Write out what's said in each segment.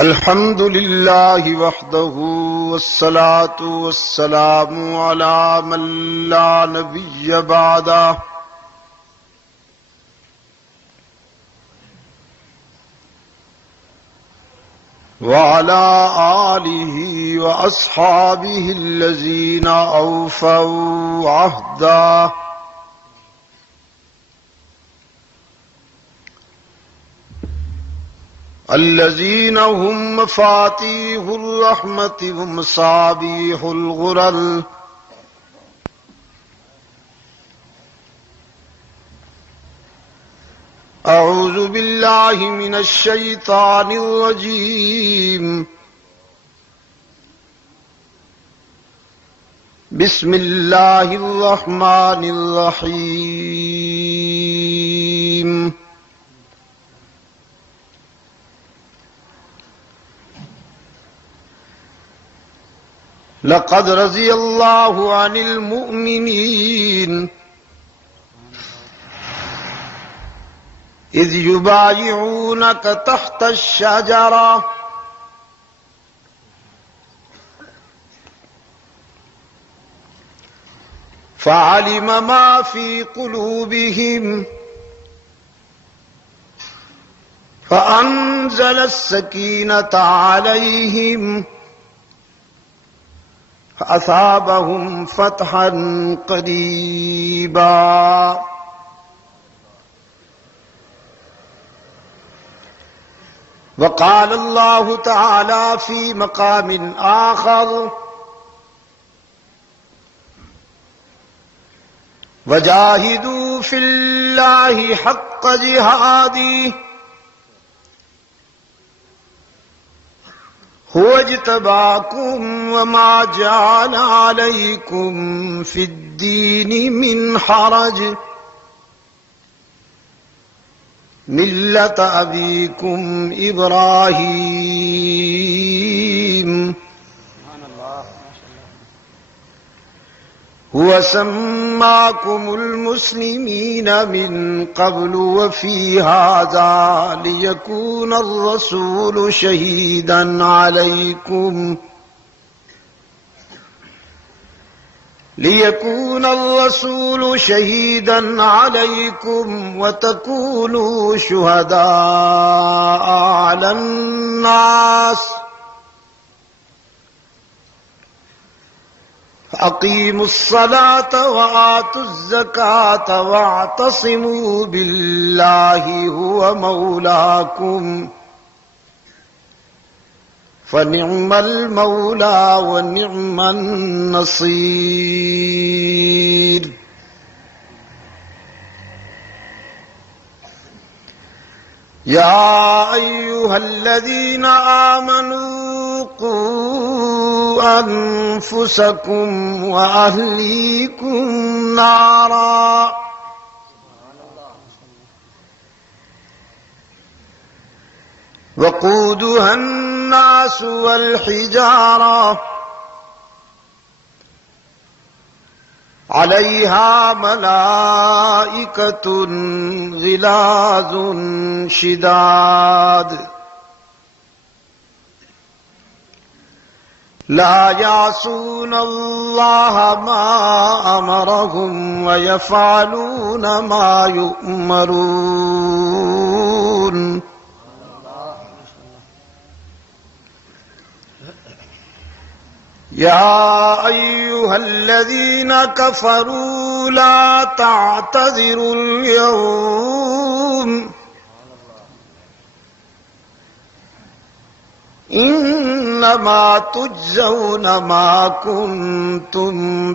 الحمد لله وحده والصلاة والسلام على من لا نبي بعده وعلى آله وأصحابه الذين أوفوا عهده الذين هم مفاتيح الرحمة ومصابيح الغرر أعوذ بالله من الشيطان الرجيم بسم الله الرحمن الرحيم لقد رضي الله عن المؤمنين إذ يبايعونك تحت الشجرة فعلم ما في قلوبهم فأنزل السكينة عليهم فأصابهم فتحا قريبا وقال الله تعالى في مقام آخر وجاهدوا في الله حق جهاده هو اجتباكم وما جعل عليكم في الدين من حرج ملة أبيكم إبراهيم هو سماكم المسلمين من قبل وفي هذا ليكون الرسول شهيدا عليكم وتكونوا شهداء على الناس أقيموا الصلاة وآتوا الزكاة واعتصموا بالله هو مولاكم فنعم المولى ونعم النصير يا أيها الذين آمنوا قوا أنفسكم وأهليكم نارا وقودها الناس والحجارة عليها ملائكة غلاظ شداد لا يعصون الله ما أمرهم ويفعلون ما يؤمرون يا أيها الذين كفروا لا تعتذروا اليوم إنما تجزون ما كنتم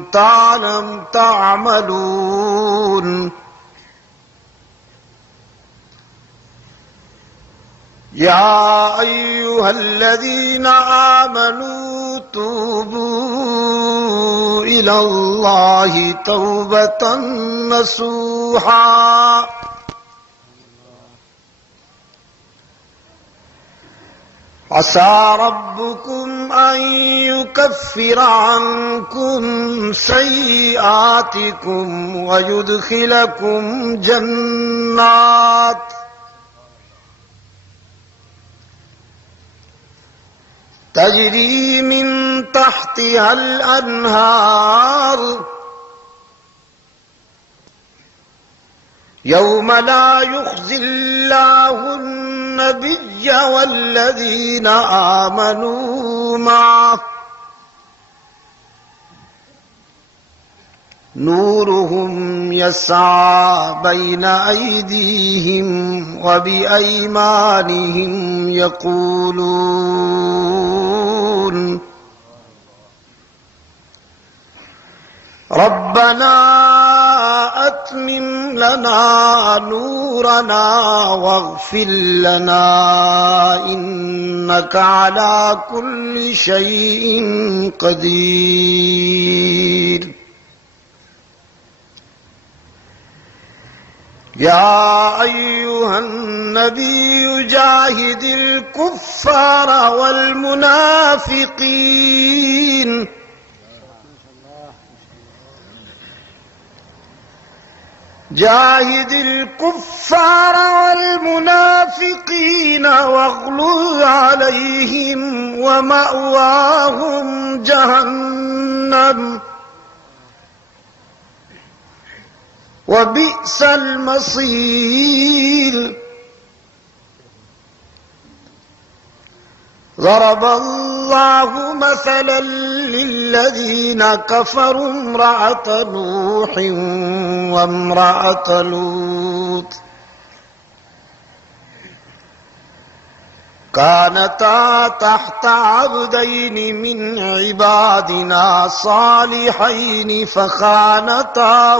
تعملون يا أيها الذين آمنوا توبوا إلى الله توبة نصوحا عسى ربكم أن يكفر عنكم سيئاتكم ويدخلكم جنات تجری من تحتها الانہار یوم لا یخزی اللہ النبی والذین آمنوا معه نورهم يسعى بين أيديهم وبأيمانهم يقولون ربنا أتمم لنا نورنا واغفر لنا إنك على كل شيء قدير يا أيها النبي جاهد الكفار والمنافقين واغلظ عليهم ومأواهم جهنم وبئس المصير ضرب الله مثلا للذين كفروا امرأة نوح وامرأة لوط كانتا تحت عبدين من عبادنا صالحين فخانتاهما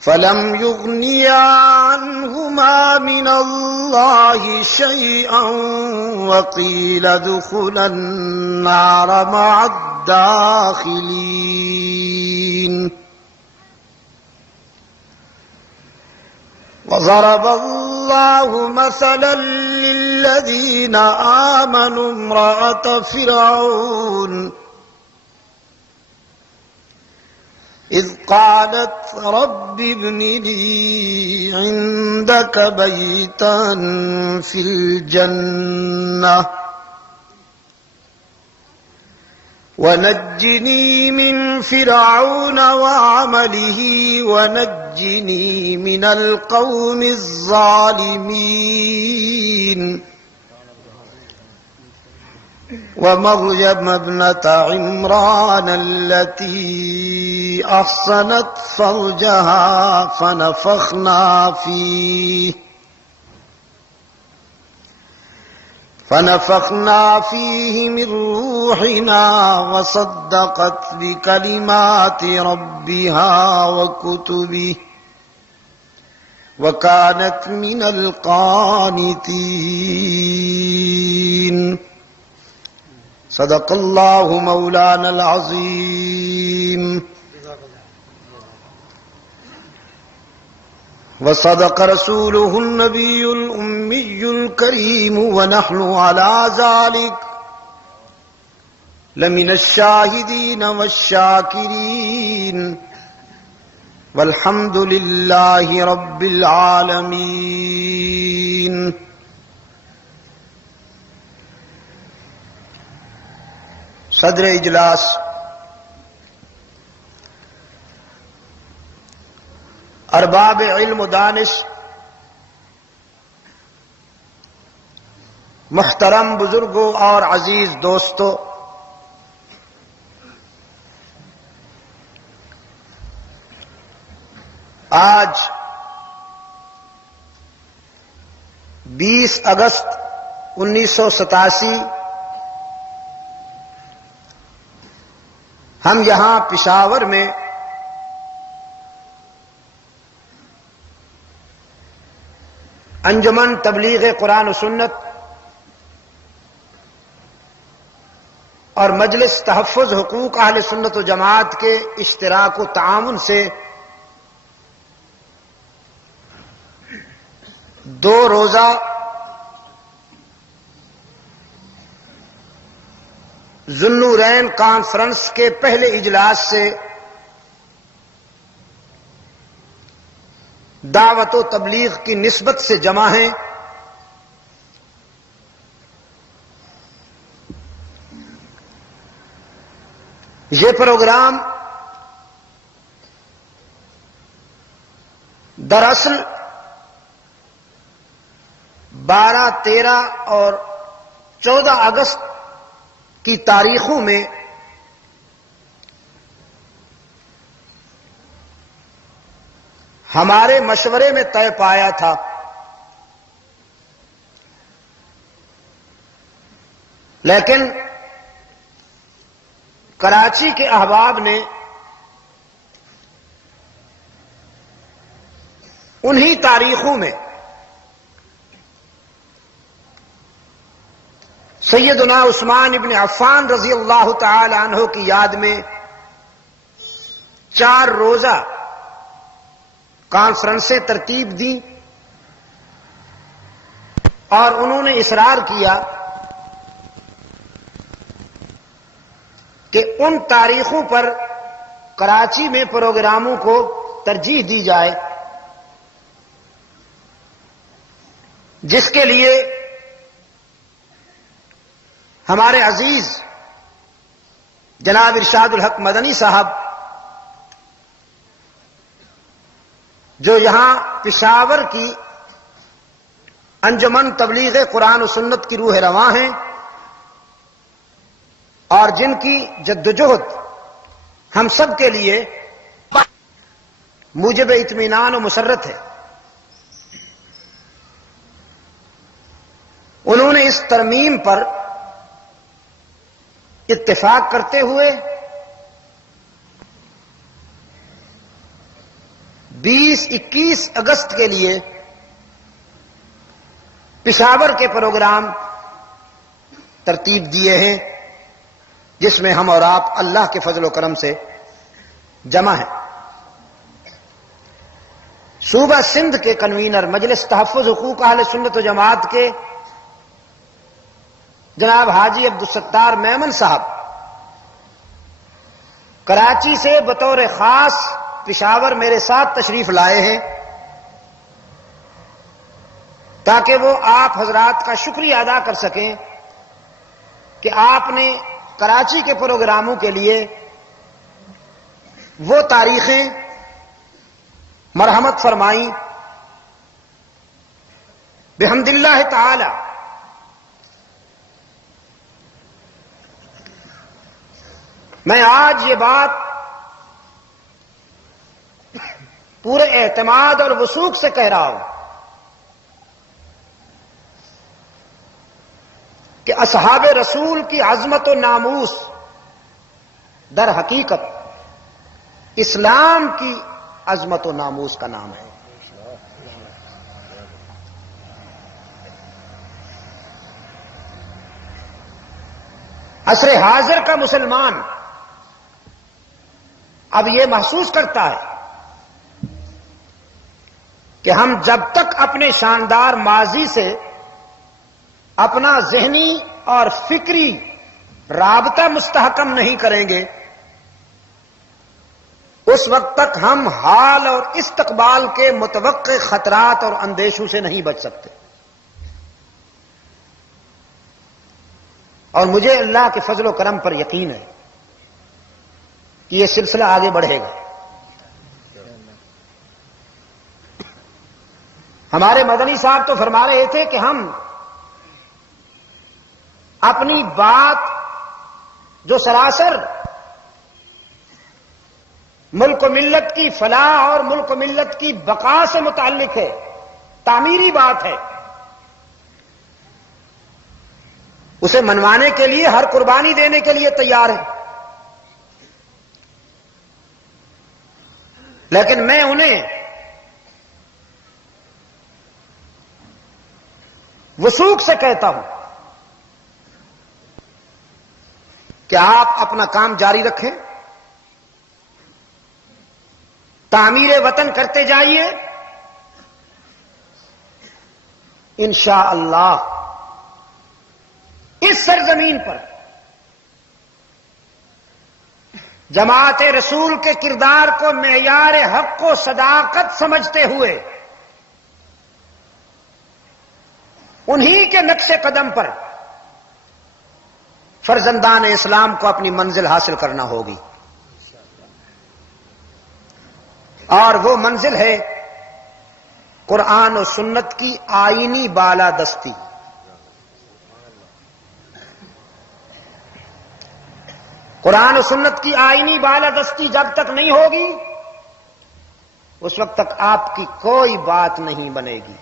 فلم يغنيا عنهما من الله شيئا وقيل ادخلا النار مع الداخلين وضرب الله مثلا للذين آمنوا امرأة فرعون إذ قالت رب ابن لي عندك بيتا في الجنة ونجني من فرعون وعمله ونجني من القوم الظالمين ومريم ابنة عمران التي أحصنت فرجها فنفخنا فيه من روحنا وصدقت بكلمات ربها وكتبه وكانت من القانتين صدق الله مولانا العظيم وصدق رسوله النبي الأمي الكريم ونحن على ذلك لمن الشاهدين والشاكرين والحمد لله رب العالمين صدر اجلاس ارباب علم و دانش، محترم بزرگوں اور عزیز دوستو، آج 20 اگست 1987 ہم یہاں پشاور میں انجمن تبلیغ قرآن و سنت اور مجلس تحفظ حقوق اہل سنت و جماعت کے اشتراک و تعاون سے 2 روزہ ذوالنورین کانفرنس کے پہلے اجلاس سے دعوت و تبلیغ کی نسبت سے جمع ہیں، یہ پروگرام دراصل 12، 13 اور 14 اگست کی تاریخوں میں ہمارے مشورے میں طے پایا تھا، لیکن کراچی کے احباب نے انہی تاریخوں میں سیدنا عثمان ابن عفان رضی اللہ تعالی عنہ کی یاد میں 4 روزہ کانفرنسیں ترتیب دیں اور انہوں نے اصرار کیا کہ ان تاریخوں پر کراچی میں پروگراموں کو ترجیح دی جائے جس کے لیے ہمارے عزیز جناب ارشاد الحق مدنی صاحب جو یہاں پشاور کی انجمن تبلیغ قرآن و سنت کی روح رواں ہیں اور جن کی جدوجہد ہم سب کے لیے موجب اطمینان و مسرت ہے، انہوں نے اس ترمیم پر اتفاق کرتے ہوئے 20-21 اگست کے لیے پشاور کے پروگرام ترتیب دیے ہیں، جس میں ہم اور آپ اللہ کے فضل و کرم سے جمع ہیں۔ صوبہ سندھ کے کنوینر مجلس تحفظ حقوق اہل سنت و جماعت کے جناب حاجی عبدالستار میمن صاحب کراچی سے بطور خاص پشاور میرے ساتھ تشریف لائے ہیں تاکہ وہ آپ حضرات کا شکریہ ادا کر سکیں کہ آپ نے کراچی کے پروگراموں کے لیے وہ تاریخیں مرحمت فرمائیں۔ بحمد اللہ تعالی میں آج یہ بات پورے اعتماد اور وثوق سے کہہ رہا ہوں کہ اصحاب رسول کی عظمت و ناموس در حقیقت اسلام کی عظمت و ناموس کا نام ہے۔ عصر حاضر کا مسلمان اب یہ محسوس کرتا ہے کہ ہم جب تک اپنے شاندار ماضی سے اپنا ذہنی اور فکری رابطہ مستحکم نہیں کریں گے، اس وقت تک ہم حال اور استقبال کے متوقع خطرات اور اندیشوں سے نہیں بچ سکتے۔ اور مجھے اللہ کے فضل و کرم پر یقین ہے کہ یہ سلسلہ آگے بڑھے گا۔ ہمارے مدنی صاحب تو فرما رہے تھے کہ ہم اپنی بات جو سراسر ملک و ملت کی فلاح اور ملک و ملت کی بقا سے متعلق ہے، تعمیری بات ہے، اسے منوانے کے لیے ہر قربانی دینے کے لیے تیار ہے، لیکن میں انہیں وثوق سے کہتا ہوں کہ آپ اپنا کام جاری رکھیں، تعمیر وطن کرتے جائیے، انشاءاللہ اس سرزمین پر جماعت رسول کے کردار کو معیار حق و صداقت سمجھتے ہوئے انہی کے نقش قدم پر فرزندان اسلام کو اپنی منزل حاصل کرنا ہوگی، اور وہ منزل ہے قرآن و سنت کی آئینی بالادستی۔ قرآن و سنت کی آئینی بالادستی جب تک نہیں ہوگی اس وقت تک آپ کی کوئی بات نہیں بنے گی۔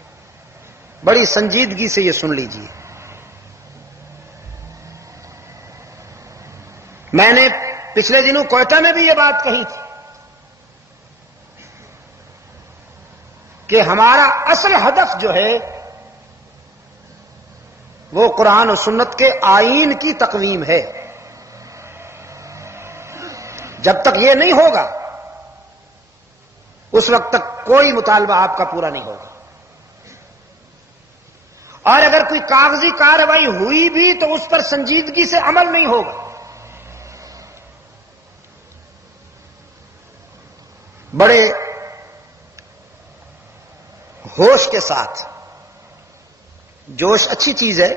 بڑی سنجیدگی سے یہ سن لیجیے۔ میں نے پچھلے دنوں کوئٹہ میں بھی یہ بات کہی تھی کہ ہمارا اصل ہدف جو ہے وہ قرآن و سنت کے آئین کی تقویم ہے۔ جب تک یہ نہیں ہوگا اس وقت تک کوئی مطالبہ آپ کا پورا نہیں ہوگا، اور اگر کوئی کاغذی کارروائی ہوئی بھی تو اس پر سنجیدگی سے عمل نہیں ہوگا۔ بڑے ہوش کے ساتھ، جوش اچھی چیز ہے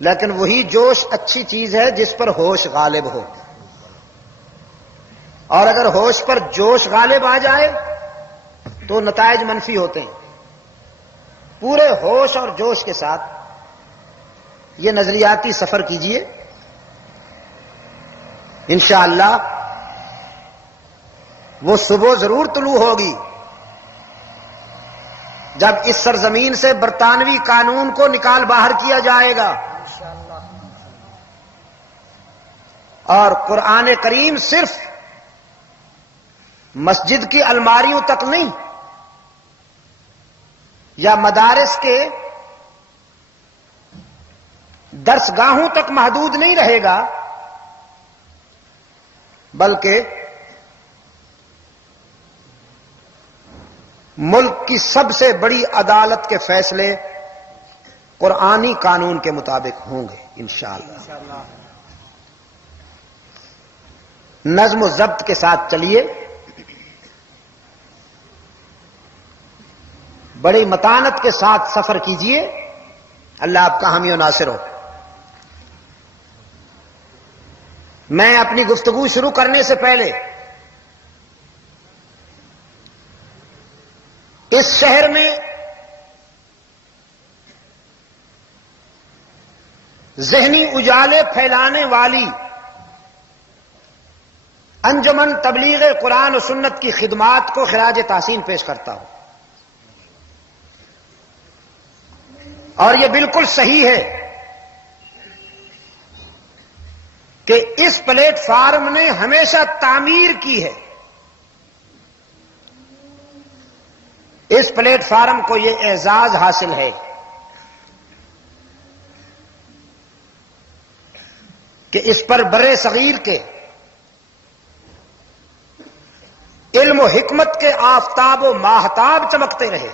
لیکن وہی جوش اچھی چیز ہے جس پر ہوش غالب ہو، اور اگر ہوش پر جوش غالب آ جائے تو نتائج منفی ہوتے ہیں۔ پورے ہوش اور جوش کے ساتھ یہ نظریاتی سفر کیجئے، انشاءاللہ وہ صبح ضرور طلوع ہوگی جب اس سرزمین سے برطانوی قانون کو نکال باہر کیا جائے گا، اور قرآن کریم صرف مسجد کی الماریوں تک نہیں یا مدارس کے درس گاہوں تک محدود نہیں رہے گا، بلکہ ملک کی سب سے بڑی عدالت کے فیصلے قرآنی قانون کے مطابق ہوں گے انشاءاللہ۔ نظم و ضبط کے ساتھ چلیے، بڑی متانت کے ساتھ سفر کیجئے، اللہ آپ کا حامی و ناصر ہو۔ میں اپنی گفتگو شروع کرنے سے پہلے اس شہر میں ذہنی اجالے پھیلانے والی انجمن تبلیغ قرآن و سنت کی خدمات کو خراج تحسین پیش کرتا ہوں، اور یہ بالکل صحیح ہے کہ اس پلیٹ فارم نے ہمیشہ تعمیر کی ہے۔ اس پلیٹ فارم کو یہ اعزاز حاصل ہے کہ اس پر برے صغیر کے علم و حکمت کے آفتاب و ماہتاب چمکتے رہے،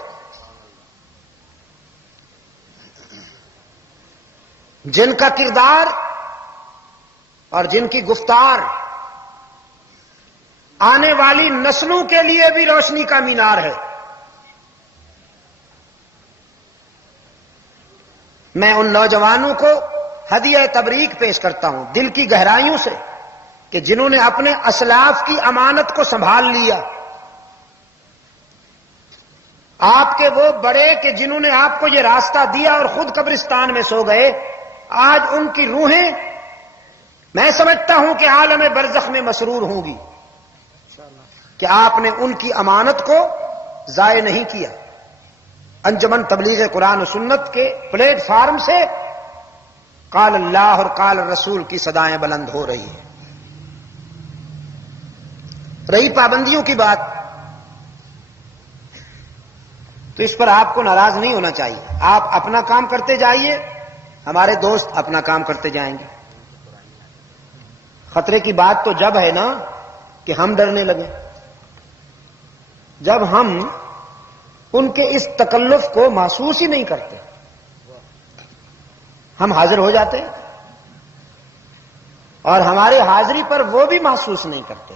جن کا کردار اور جن کی گفتار آنے والی نسلوں کے لیے بھی روشنی کا مینار ہے۔ میں ان نوجوانوں کو ہدیہ تبریک پیش کرتا ہوں دل کی گہرائیوں سے کہ جنہوں نے اپنے اسلاف کی امانت کو سنبھال لیا، آپ کے وہ بڑے کہ جنہوں نے آپ کو یہ راستہ دیا اور خود قبرستان میں سو گئے، آج ان کی روحیں میں سمجھتا ہوں کہ عالم برزخ میں مسرور ہوں گی کہ آپ نے ان کی امانت کو ضائع نہیں کیا۔ انجمن تبلیغ قرآن و سنت کے پلیٹ فارم سے قال اللہ اور قال رسول کی صدائیں بلند ہو رہی ہیں۔ رہی پابندیوں کی بات، تو اس پر آپ کو ناراض نہیں ہونا چاہیے۔ آپ اپنا کام کرتے جائیے، ہمارے دوست اپنا کام کرتے جائیں گے۔ خطرے کی بات تو جب ہے نا کہ ہم ڈرنے لگے، جب ہم ان کے اس تکلف کو محسوس ہی نہیں کرتے، ہم حاضر ہو جاتے ہیں اور ہمارے حاضری پر وہ بھی محسوس نہیں کرتے۔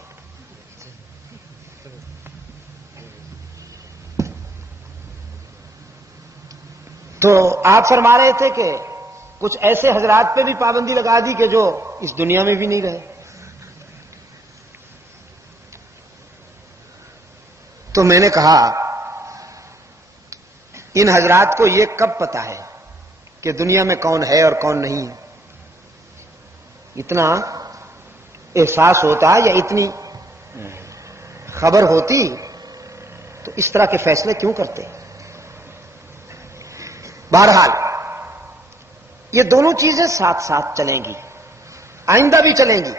تو آپ فرما رہے تھے کہ کچھ ایسے حضرات پہ بھی پابندی لگا دی کہ جو اس دنیا میں بھی نہیں رہے. تو میں نے کہا ان حضرات کو یہ کب پتا ہے کہ دنیا میں کون ہے اور کون نہیں؟ اتنا احساس ہوتا یا اتنی خبر ہوتی تو اس طرح کے فیصلے کیوں کرتے؟ بہرحال یہ دونوں چیزیں ساتھ ساتھ چلیں گی، آئندہ بھی چلیں گی.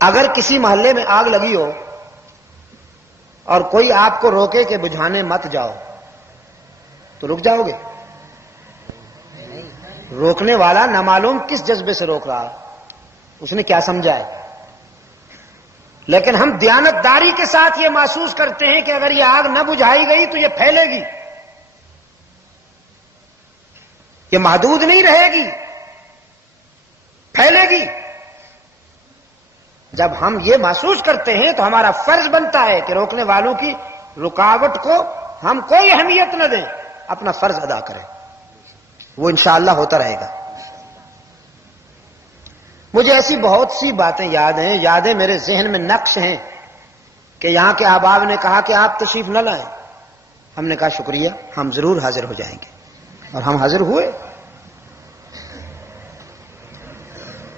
اگر کسی محلے میں آگ لگی ہو اور کوئی آپ کو روکے کہ بجھانے مت جاؤ تو رک جاؤ گے؟ روکنے والا نامعلوم کس جذبے سے روک رہا، اس نے کیا سمجھا ہے. لیکن ہم دیانتداری کے ساتھ یہ محسوس کرتے ہیں کہ اگر یہ آگ نہ بجھائی گئی تو یہ پھیلے گی، یہ محدود نہیں رہے گی، پھیلے گی. جب ہم یہ محسوس کرتے ہیں تو ہمارا فرض بنتا ہے کہ روکنے والوں کی رکاوٹ کو ہم کوئی اہمیت نہ دیں، اپنا فرض ادا کریں. وہ انشاءاللہ ہوتا رہے گا. مجھے ایسی بہت سی باتیں یادیں میرے ذہن میں نقش ہیں کہ یہاں کے احباب نے کہا کہ آپ تشریف نہ لائیں. ہم نے کہا شکریہ، ہم ضرور حاضر ہو جائیں گے، اور ہم حاضر ہوئے.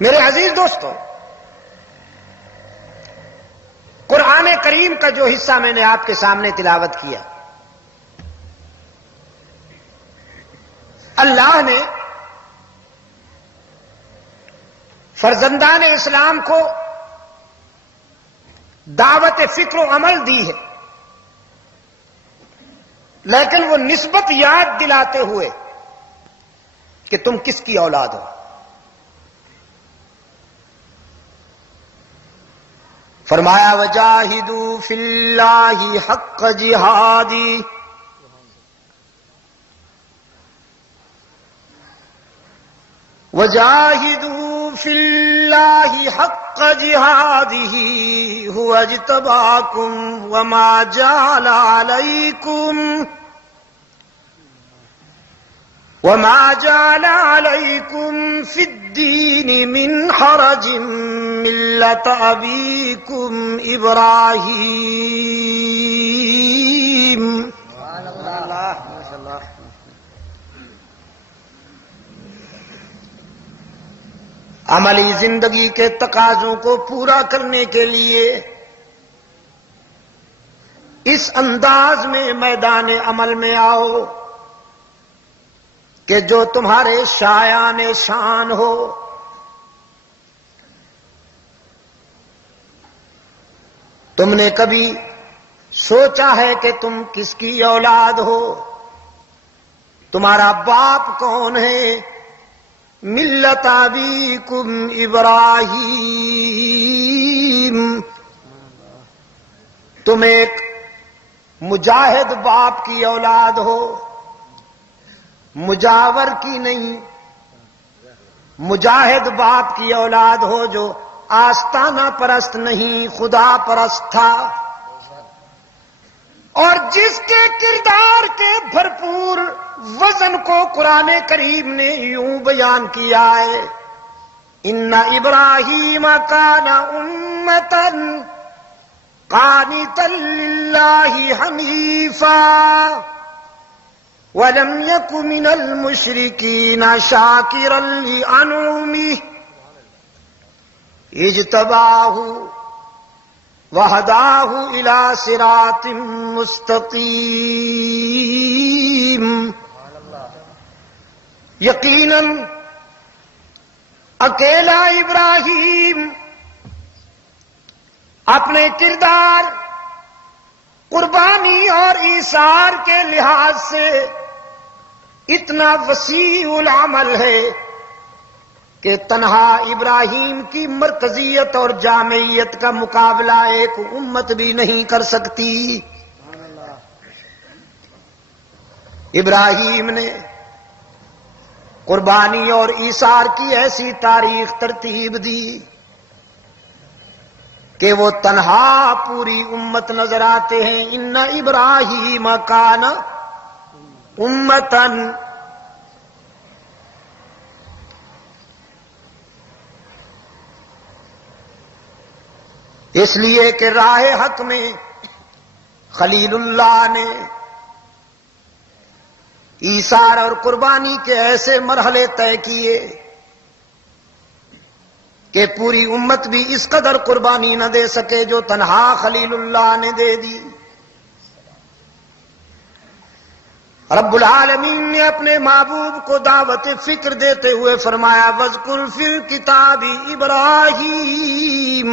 میرے عزیز دوستو، قرآن کریم کا جو حصہ میں نے آپ کے سامنے تلاوت کیا، اللہ نے فرزندان اسلام کو دعوت فکر و عمل دی ہے، لیکن وہ نسبت یاد دلاتے ہوئے کہ تم کس کی اولاد ہو. فرمایا وجاہدوا فی اللہ حق جہادی، وجاہدوا فی اللہ حق جہادہ هو اجتباکم وما جعل علیکم فی الدین من حرج ملت ابیکم ابراہیم. عملی زندگی کے تقاضوں کو پورا کرنے کے لیے اس انداز میں میدان عمل میں آؤ کہ جو تمہارے شایان شان ہو. تم نے کبھی سوچا ہے کہ تم کس کی اولاد ہو؟ تمہارا باپ کون ہے؟ ملت ابیکم ابراہیم. تم ایک مجاہد باپ کی اولاد ہو، مجاور کی نہیں، مجاہد باپ کی اولاد ہو جو آستانہ پرست نہیں، خدا پرست تھا، اور جس کے کردار کے بھرپور وزن کو قرآن کریم نے یوں بیان کیا ہے، ان ابراہیم کان امۃ قانتا للہ حنیفا وَلَمْ يَكُ مِنَ الْمُشْرِكِينَ شَاكِرًا لِأَنْعُمِهِ اجْتَبَاهُ وَهَدَاهُ إِلَى صِرَاطٍ مُسْتَقِيمٍ. یقیناً اکیلا ابراہیم اپنے کردار، قربانی اور ایثار کے لحاظ سے اتنا وسیع العمل ہے کہ تنہا ابراہیم کی مرکزیت اور جامعیت کا مقابلہ ایک امت بھی نہیں کر سکتی. ابراہیم نے قربانی اور ایثار کی ایسی تاریخ ترتیب دی کہ وہ تنہا پوری امت نظر آتے ہیں. ان ابراہیم کان امتن، اس لیے کہ راہ حق میں خلیل اللہ نے ایثار اور قربانی کے ایسے مرحلے طے کیے کہ پوری امت بھی اس قدر قربانی نہ دے سکے جو تنہا خلیل اللہ نے دے دی. رب العالمین نے اپنے محبوب کو دعوت فکر دیتے ہوئے فرمایا وَاذْكُرْ فِي الْكِتَابِ إِبْرَاهِيمَ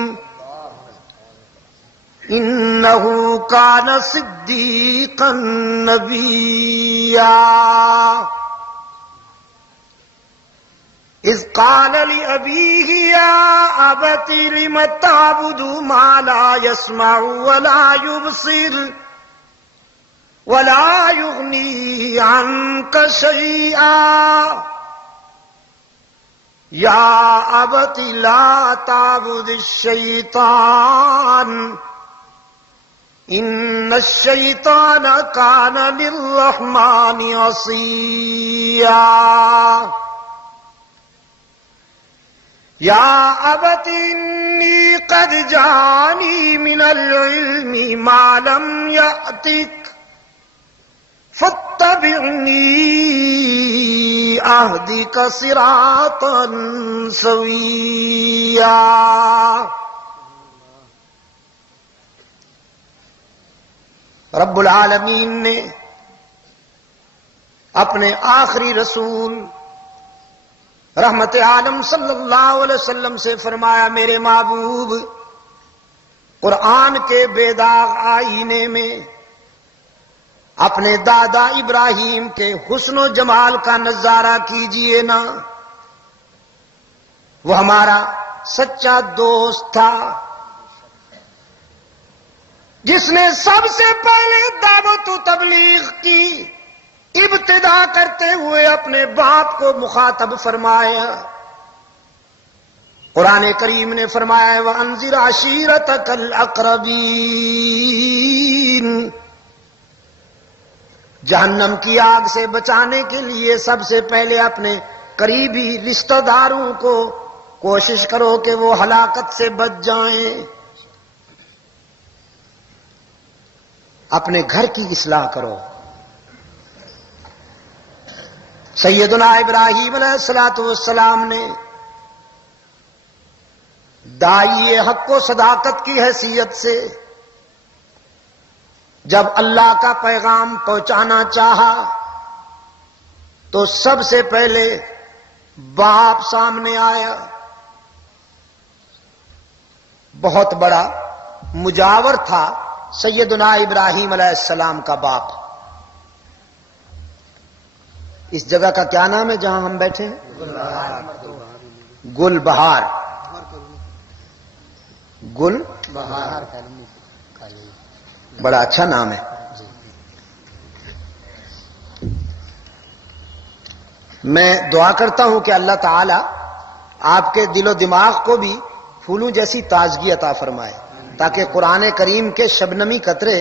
إِنَّهُ كَانَ صِدِّيقًا نَبِيًّا إِذْ قَالَ لِأَبِيهِ يَا أَبَتِ لِمَ تَعْبُدُ مَا لَا يَسْمَعُ وَلَا يُبْصِرُ وَلَا يُغْنِي عَنْكَ شَيْئًا يَا أَبَتِ لَا تَعْبُدِ الشَّيْطَانَ إِنَّ الشَّيْطَانَ كَانَ لِلرَّحْمَنِ عَصِيًّا يَا أَبَتِ إِنِّي قَدْ جَاءَنِي مِنَ الْعِلْمِ مَا لَمْ يَأْتِكَ فَاتَّبِعْنِي أَهْدِكَ صِرَاطًا سَوِيًّا. رب العالمین نے اپنے آخری رسول رحمت عالم صلی اللہ علیہ وسلم سے فرمایا میرے محبوب قرآن کے بے داغ آئینے میں اپنے دادا ابراہیم کے حسن و جمال کا نظارہ کیجئے نا. وہ ہمارا سچا دوست تھا جس نے سب سے پہلے دعوت و تبلیغ کی ابتدا کرتے ہوئے اپنے باپ کو مخاطب فرمایا. قرآن کریم نے فرمایا وَأَنذِرْ عَشِيرَتَكَ الْأَقْرَبِينَ، جہنم کی آگ سے بچانے کے لیے سب سے پہلے اپنے قریبی رشتہ داروں کو کوشش کرو کہ وہ ہلاکت سے بچ جائیں. اپنے گھر کی اصلاح کرو. سیدنا ابراہیم علیہ السلام نے داعی حق و صداقت کی حیثیت سے جب اللہ کا پیغام پہنچانا چاہا تو سب سے پہلے باپ سامنے آیا. بہت بڑا مجاور تھا سیدنا ابراہیم علیہ السلام کا باپ. اس جگہ کا کیا نام ہے جہاں ہم بیٹھے ہیں؟ گل بہار. گل بہار بڑا اچھا نام ہے. میں دعا کرتا ہوں کہ اللہ تعالی آپ کے دل و دماغ کو بھی پھولوں جیسی تازگی عطا فرمائے تاکہ قرآن کریم کے شبنمی قطرے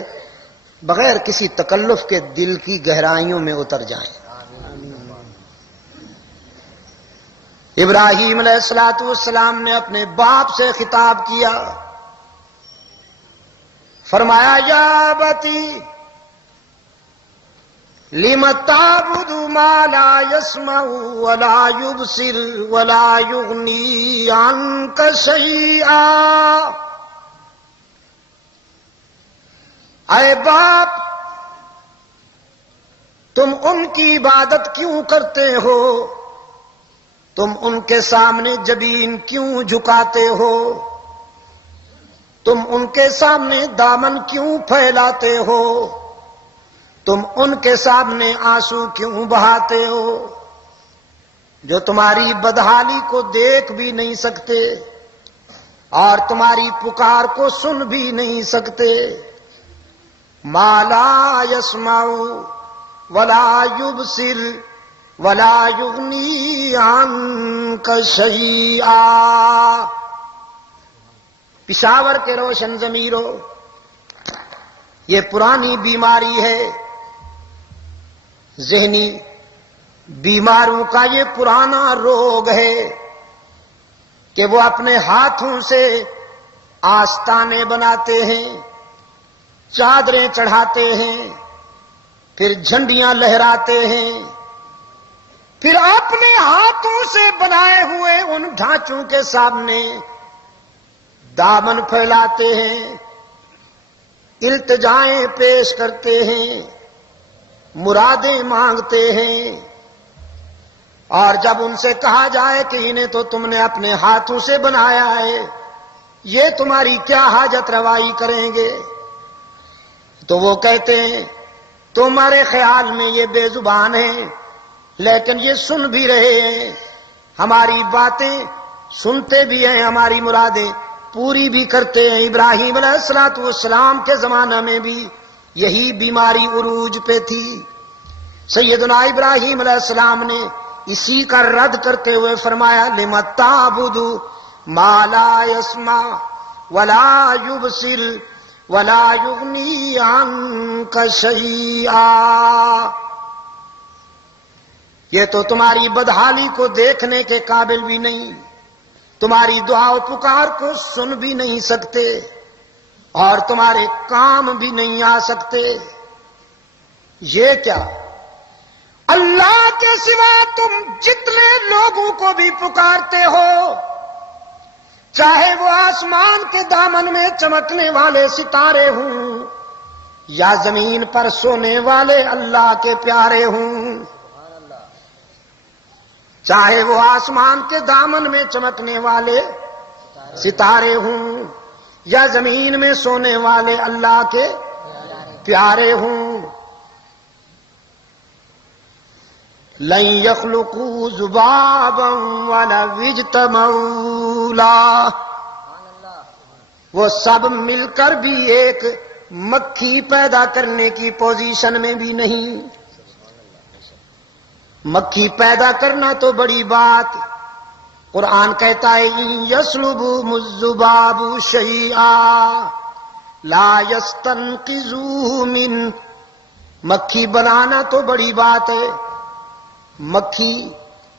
بغیر کسی تکلف کے دل کی گہرائیوں میں اتر جائیں. ابراہیم علیہ السلام نے اپنے باپ سے خطاب کیا. فرمایا یا ابتی لم تعبد ما لا يسمع ولا يبصر ولا يغني عنك شيئا. اے باپ تم ان کی عبادت کیوں کرتے ہو؟ تم ان کے سامنے جبین کیوں جھکاتے ہو؟ تم ان کے سامنے دامن کیوں پھیلاتے ہو؟ تم ان کے سامنے آنسو کیوں بہاتے ہو جو تمہاری بدحالی کو دیکھ بھی نہیں سکتے اور تمہاری پکار کو سن بھی نہیں سکتے؟ ما لا يسمع ولا يبصر ولا يغني عنك شيئا. پشاور کے روشن ضمیروں، یہ پرانی بیماری ہے، ذہنی بیماروں کا یہ پرانا روگ ہے کہ وہ اپنے ہاتھوں سے آستانے بناتے ہیں، چادریں چڑھاتے ہیں، پھر جھنڈیاں لہراتے ہیں، پھر اپنے ہاتھوں سے بنائے ہوئے ان ڈھانچوں کے سامنے دامن پھیلاتے ہیں، التجائیں پیش کرتے ہیں، مرادیں مانگتے ہیں، اور جب ان سے کہا جائے کہ انہیں تو تم نے اپنے ہاتھوں سے بنایا ہے، یہ تمہاری کیا حاجت روائی کریں گے، تو وہ کہتے ہیں تمہارے خیال میں یہ بے زبان ہیں لیکن یہ سن بھی رہے ہیں، ہماری باتیں سنتے بھی ہیں، ہماری مرادیں پوری بھی کرتے ہیں۔ ابراہیم علیہ السلام کے زمانہ میں بھی یہی بیماری عروج پہ تھی۔ سیدنا ابراہیم علیہ السلام نے اسی کا رد کرتے ہوئے فرمایا لم تعبد ما لا يسمع ولا يبصر ولا يغني عنك شيئا، یہ تو تمہاری بدحالی کو دیکھنے کے قابل بھی نہیں، تمہاری دعا و پکار کو سن بھی نہیں سکتے، اور تمہارے کام بھی نہیں آ سکتے۔ یہ کیا؟ اللہ کے سوا تم جتنے لوگوں کو بھی پکارتے ہو، چاہے وہ آسمان کے دامن میں چمکنے والے ستارے ہوں یا زمین پر سونے والے اللہ کے پیارے ہوں، چاہے وہ آسمان کے دامن میں چمکنے والے ستارے ہوں یا زمین میں سونے والے اللہ کے پیارے ہوں، لن يخلقوا ذبابا ولو اجتمعوا له، وہ سب مل کر بھی ایک مکھی پیدا کرنے کی پوزیشن میں بھی نہیں۔ مکھی پیدا کرنا تو بڑی بات، قرآن کہتا ہے ان یسلبهم الذباب شیئا لا یستنقذوہ من، مکھی بنانا تو بڑی بات ہے، مکھی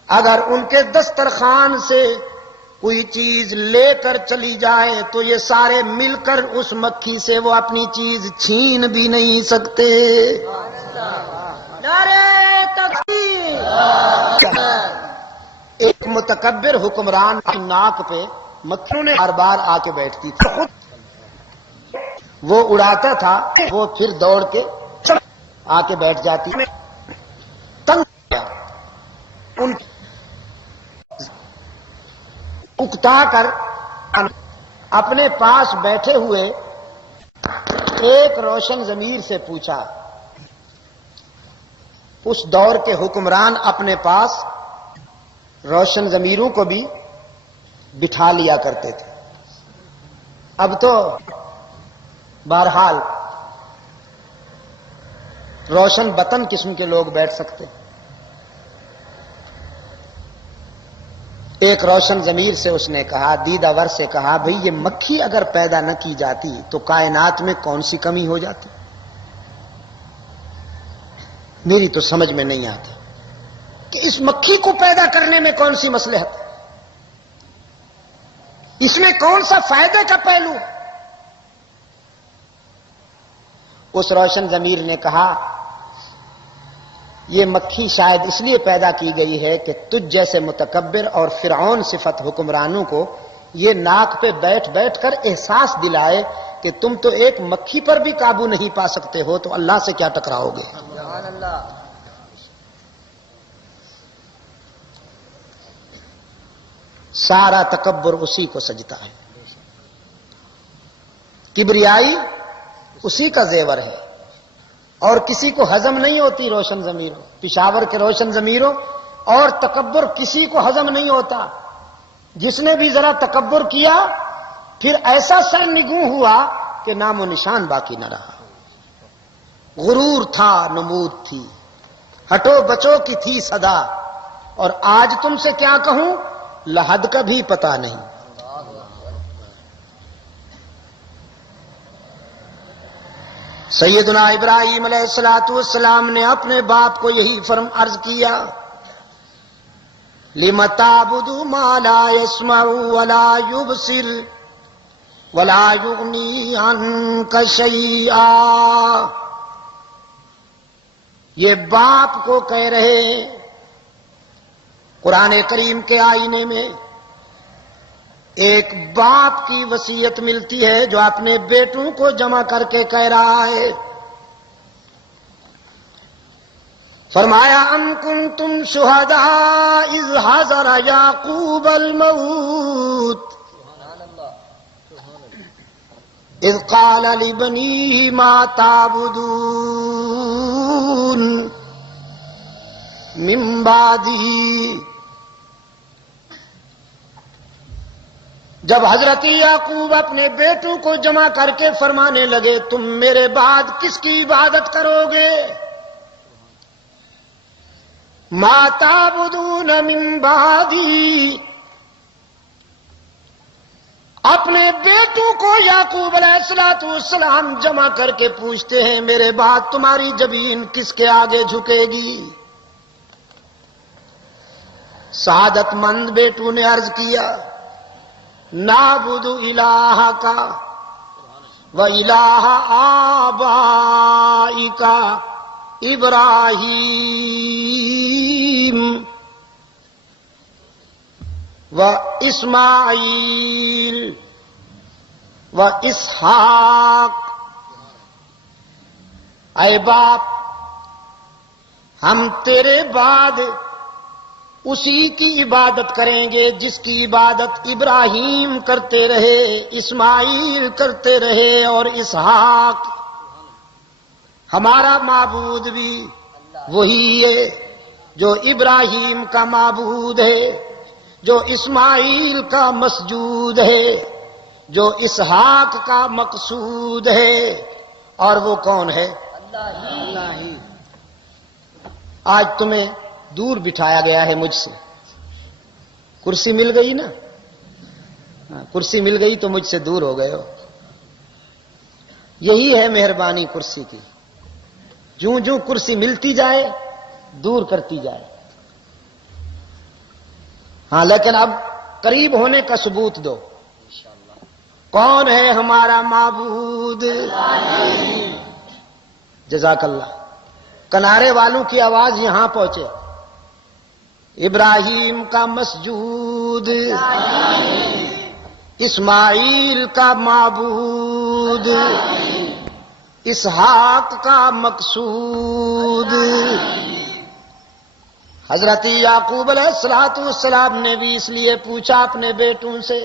اگر ان کے دسترخوان سے کوئی چیز لے کر چلی جائے تو یہ سارے مل کر اس مکھی سے وہ اپنی چیز چھین بھی نہیں سکتے۔ نعرہ تکبیر۔ ایک متکبر حکمران کی ناک پہ مکھیوں نے بار بار آ کے بیٹھتی تھی، وہ اڑاتا تھا، وہ پھر دوڑ کے آ کے بیٹھ جاتی، تنگ ان اکتا کر اپنے پاس بیٹھے ہوئے ایک روشن ضمیر سے پوچھا۔ اس دور کے حکمران اپنے پاس روشن ضمیروں کو بھی بٹھا لیا کرتے تھے، اب تو بہرحال روشن بطن قسم کے لوگ بیٹھ سکتے۔ ایک روشن ضمیر سے اس نے کہا، دیدہ ور سے کہا، بھئی یہ مکھی اگر پیدا نہ کی جاتی تو کائنات میں کون سی کمی ہو جاتی؟ میری تو سمجھ میں نہیں آتا کہ اس مکھی کو پیدا کرنے میں کون سی مصلحت ہے، اس میں کون سا فائدے کا پہلو؟ اس روشن ضمیر نے کہا یہ مکھی شاید اس لیے پیدا کی گئی ہے کہ تجھ جیسے متکبر اور فرعون صفت حکمرانوں کو یہ ناک پہ بیٹھ بیٹھ کر احساس دلائے کہ تم تو ایک مکھی پر بھی قابو نہیں پا سکتے ہو تو اللہ سے کیا ٹکراؤ گے۔ سبحان اللہ۔ سارا تکبر اسی کو سجتا ہے، کبریائی اسی کا زیور ہے، اور کسی کو ہضم نہیں ہوتی روشن ضمیروں، پشاور کے روشن ضمیروں، اور تکبر کسی کو ہضم نہیں ہوتا۔ جس نے بھی ذرا تکبر کیا پھر ایسا سر نگوں ہوا کہ نام و نشان باقی نہ رہا۔ غرور تھا، نمود تھی، ہٹو بچو کی تھی صدا، اور آج تم سے کیا کہوں لحد کا بھی پتا نہیں۔ سیدنا ابراہیم علیہ السلام نے اپنے باپ کو یہی عرض کیا، لم تعبد ما لا يسمع ولا يبصر ولا يغني عنك شيئا۔ یہ باپ کو کہہ رہے ہیں۔ قرآن کریم کے آئینے میں ایک باپ کی وصیت ملتی ہے جو اپنے بیٹوں کو جمع کر کے کہہ رہا ہے۔ فرمایا ام کنتم شہداء اذ حضر یعقوب الموت اذ قال لبنیہ ما تعبدون من بعدہ۔ جب حضرت یعقوب اپنے بیٹوں کو جمع کر کے فرمانے لگے تم میرے بعد کس کی عبادت کرو گے؟ ما تعبدون من بعدی۔ اپنے بیٹوں کو یعقوب علیہ السلام جمع کر کے پوچھتے ہیں میرے بعد تمہاری جبین کس کے آگے جھکے گی؟ سعادت مند بیٹوں نے عرض کیا نعبد الہک و الہ آبائک ابراہیم و اسماعیل و اسحاق۔ اے باپ ہم تیرے بعد اسی کی عبادت کریں گے جس کی عبادت ابراہیم کرتے رہے، اسماعیل کرتے رہے اور اسحاق۔ ہمارا معبود بھی وہی ہے جو ابراہیم کا معبود ہے، جو اسماعیل کا مسجود ہے، جو اسحاق کا مقصود ہے، اور وہ کون ہے؟ اللہ ہی۔ آج تمہیں دور بٹھایا گیا ہے مجھ سے، کرسی مل گئی نا، کرسی مل گئی تو مجھ سے دور ہو گئے ہو۔ یہی ہے مہربانی کرسی کی، جوں جوں کرسی ملتی جائے دور کرتی جائے۔ ہاں لیکن اب قریب ہونے کا ثبوت دو، کون ہے ہمارا معبود؟ جزاک اللہ۔ کنارے والوں کی آواز یہاں پہنچے۔ ابراہیم کا مسجود، اسماعیل کا معبود، اسحاق کا مقصود۔ حضرت یعقوب علیہ السلام نے بھی اس لیے پوچھا اپنے بیٹوں سے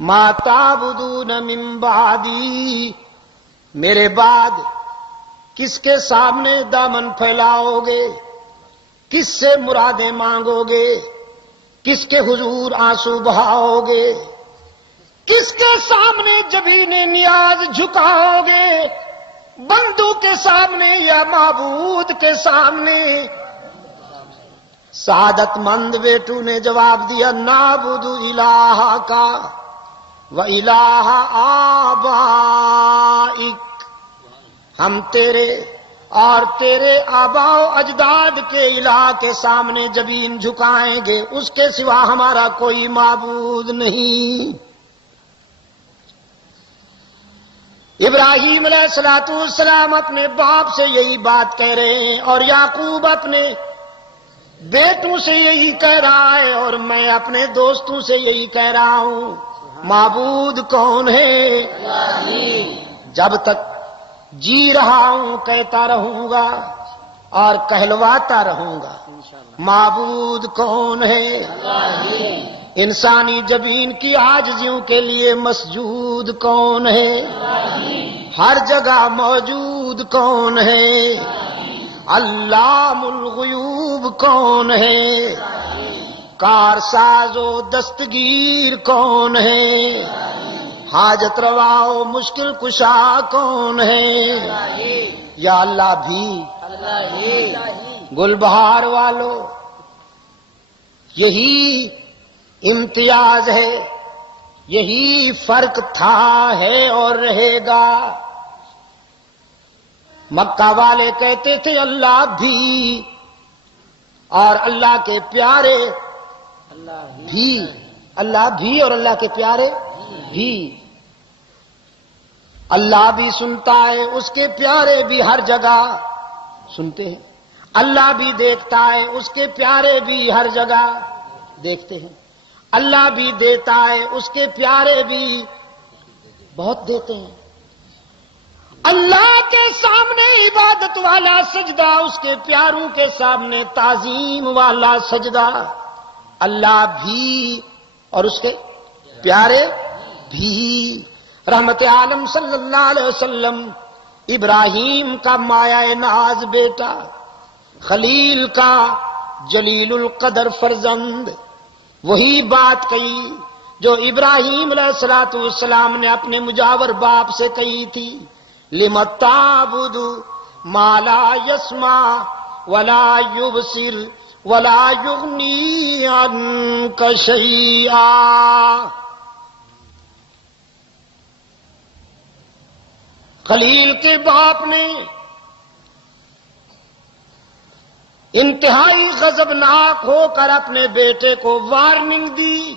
ما تعبدون من بعدی، میرے بعد کس کے سامنے دامن پھیلاؤ گے، کس سے مرادیں مانگو گے، کس کے حضور آنسو بہاؤ گے، کس کے سامنے جبین نیاز جھکاؤ گے، بندوں کے سامنے یا معبود کے سامنے؟ سعادت مند بیٹو نے جواب دیا نعبد الہ کا و الہ آبائک، ہم تیرے اور تیرے آباء و اجداد کے الہ کے سامنے جبین جھکائیں گے، اس کے سوا ہمارا کوئی معبود نہیں۔ ابراہیم علیہ السلام اپنے باپ سے یہی بات کہہ رہے ہیں، اور یعقوب اپنے بیٹوں سے یہی کہہ رہا ہے، اور میں اپنے دوستوں سے یہی کہہ رہا ہوں۔ معبود کون ہے؟ جب تک جی رہا ہوں کہتا رہوں گا اور کہلواتا رہوں گا۔ معبود کون ہے؟ انسانی جبین کی عاجزیوں کے لیے مسجود کون ہے؟ ہر جگہ موجود کون ہے؟ علام الغیوب کون ہے؟ کارساز و دستگیر کون ہے؟ حاجت روا و مشکل کشا کون ہے؟ یا اللہ بھی گلبہار والو، یہی امتیاز ہے، یہی فرق تھا ہے اور رہے گا مکہ والے کہتے تھے اللہ بھی، اور اللہ کے پیارے بھی، اللہ بھی اور اللہ کے پیارے بھی۔ اللہ بھی سنتا ہے، اس کے پیارے بھی ہر جگہ سنتے ہیں۔ اللہ بھی دیکھتا ہے، اس کے پیارے بھی ہر جگہ دیکھتے ہیں۔ اللہ بھی دیتا ہے، اس کے پیارے بھی بہت دیتے ہیں۔ اللہ کے سامنے عبادت والا سجدہ، اس کے پیاروں کے سامنے تعظیم والا سجدہ۔ اللہ بھی اور اس کے پیارے بھی۔ رحمت عالم صلی اللہ علیہ وسلم ابراہیم کا مایہ ناز بیٹا، خلیل کا جلیل القدر فرزند، وہی بات کہی جو ابراہیم علیہ السلام نے اپنے مجاور باپ سے کہی تھی، لم تعبد ما لا يسمع ولا يبصر ولا يغني عنك شيئا۔ خلیل کے باپ نے انتہائی غضبناک ہو کر اپنے بیٹے کو وارننگ دی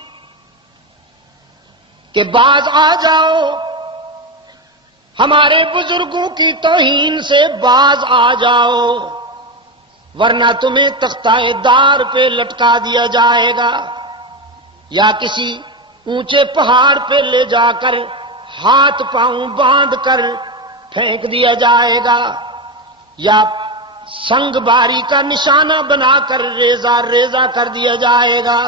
کہ باز آ جاؤ، ہمارے بزرگوں کی توہین سے باز آ جاؤ، ورنہ تمہیں تختہ دار پہ لٹکا دیا جائے گا، یا کسی اونچے پہاڑ پہ لے جا کر ہاتھ پاؤں باندھ کر پھینک دیا جائے گا، یا سنگ باری کا نشانہ بنا کر ریزہ ریزہ کر دیا جائے گا۔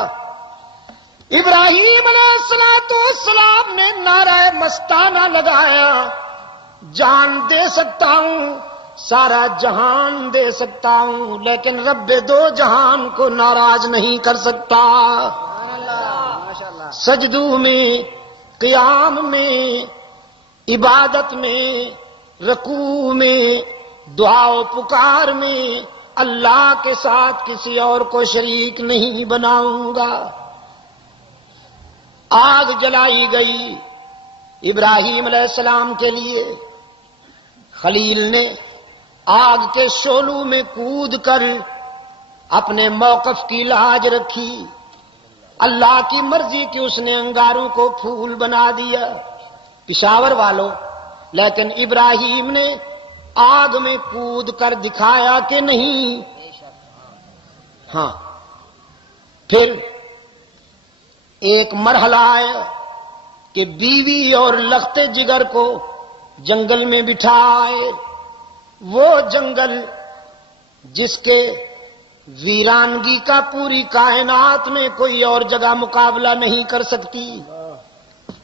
ابراہیم علیہ السلام نے نعرہ مستانہ لگایا، جان دے سکتا ہوں، سارا جہان دے سکتا ہوں، لیکن رب دو جہان کو ناراض نہیں کر سکتا۔ سجدوں میں، قیام میں، عبادت میں، رکوع میں، دعا و پکار میں اللہ کے ساتھ کسی اور کو شریک نہیں بناؤں گا۔ آگ جلائی گئی ابراہیم علیہ السلام کے لیے، خلیل نے آگ کے شعلوں میں کود کر اپنے موقف کی لاج رکھی۔ اللہ کی مرضی کہ اس نے انگاروں کو پھول بنا دیا پشاور والوں، لیکن ابراہیم نے آگ میں کود کر دکھایا کہ نہیں۔ ہاں، پھر ایک مرحلہ آیا کہ بیوی اور لخت جگر کو جنگل میں بٹھائے، وہ جنگل جس کے ویرانگی کا پوری کائنات میں کوئی اور جگہ مقابلہ نہیں کر سکتی،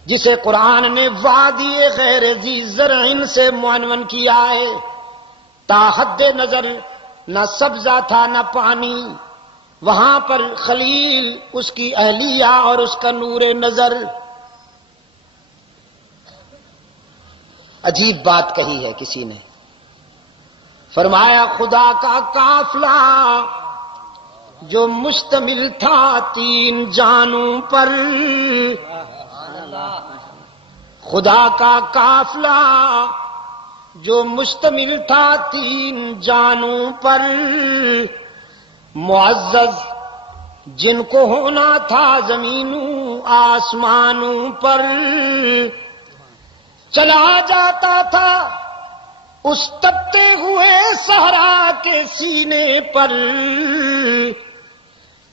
جسے قرآن نے وادی غیر ذی زرع سے معنون کیا ہے۔ تا حد نظر نہ سبزہ تھا نہ پانی، وہاں پر خلیل، اس کی اہلیہ اور اس کا نور نظر۔ عجیب بات کہی ہے کسی نے، فرمایا خدا کا قافلہ جو مشتمل تھا 3 جانوں پر، خدا کا قافلہ جو مشتمل تھا 3 جانوں پر، معزز جن کو ہونا تھا زمینوں آسمانوں پر، چلا جاتا تھا اس تپتے ہوئے صحرا کے سینے پر،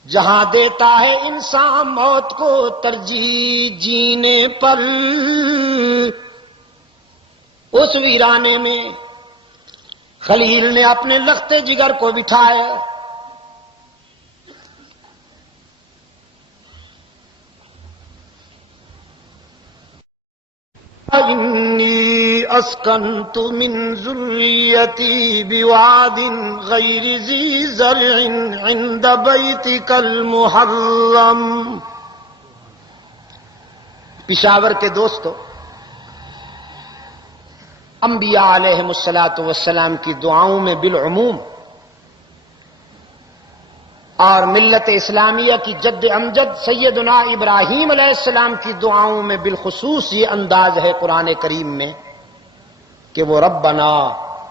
جہاں دیتا ہے انسان موت کو ترجیح جینے پر۔ اس ویرانے میں خلیل نے اپنے لخت جگر کو بٹھایا، انی اسکنت من ذریتی بواد غیر ذی زرع عند بیتک المحرم۔ پشاور کے دوستو، انبیاء علیہم السلام کی دعاؤں میں بالعموم اور ملت اسلامیہ کی جد امجد سیدنا ابراہیم علیہ السلام کی دعاؤں میں بالخصوص یہ انداز ہے قرآن کریم میں کہ وہ ربنا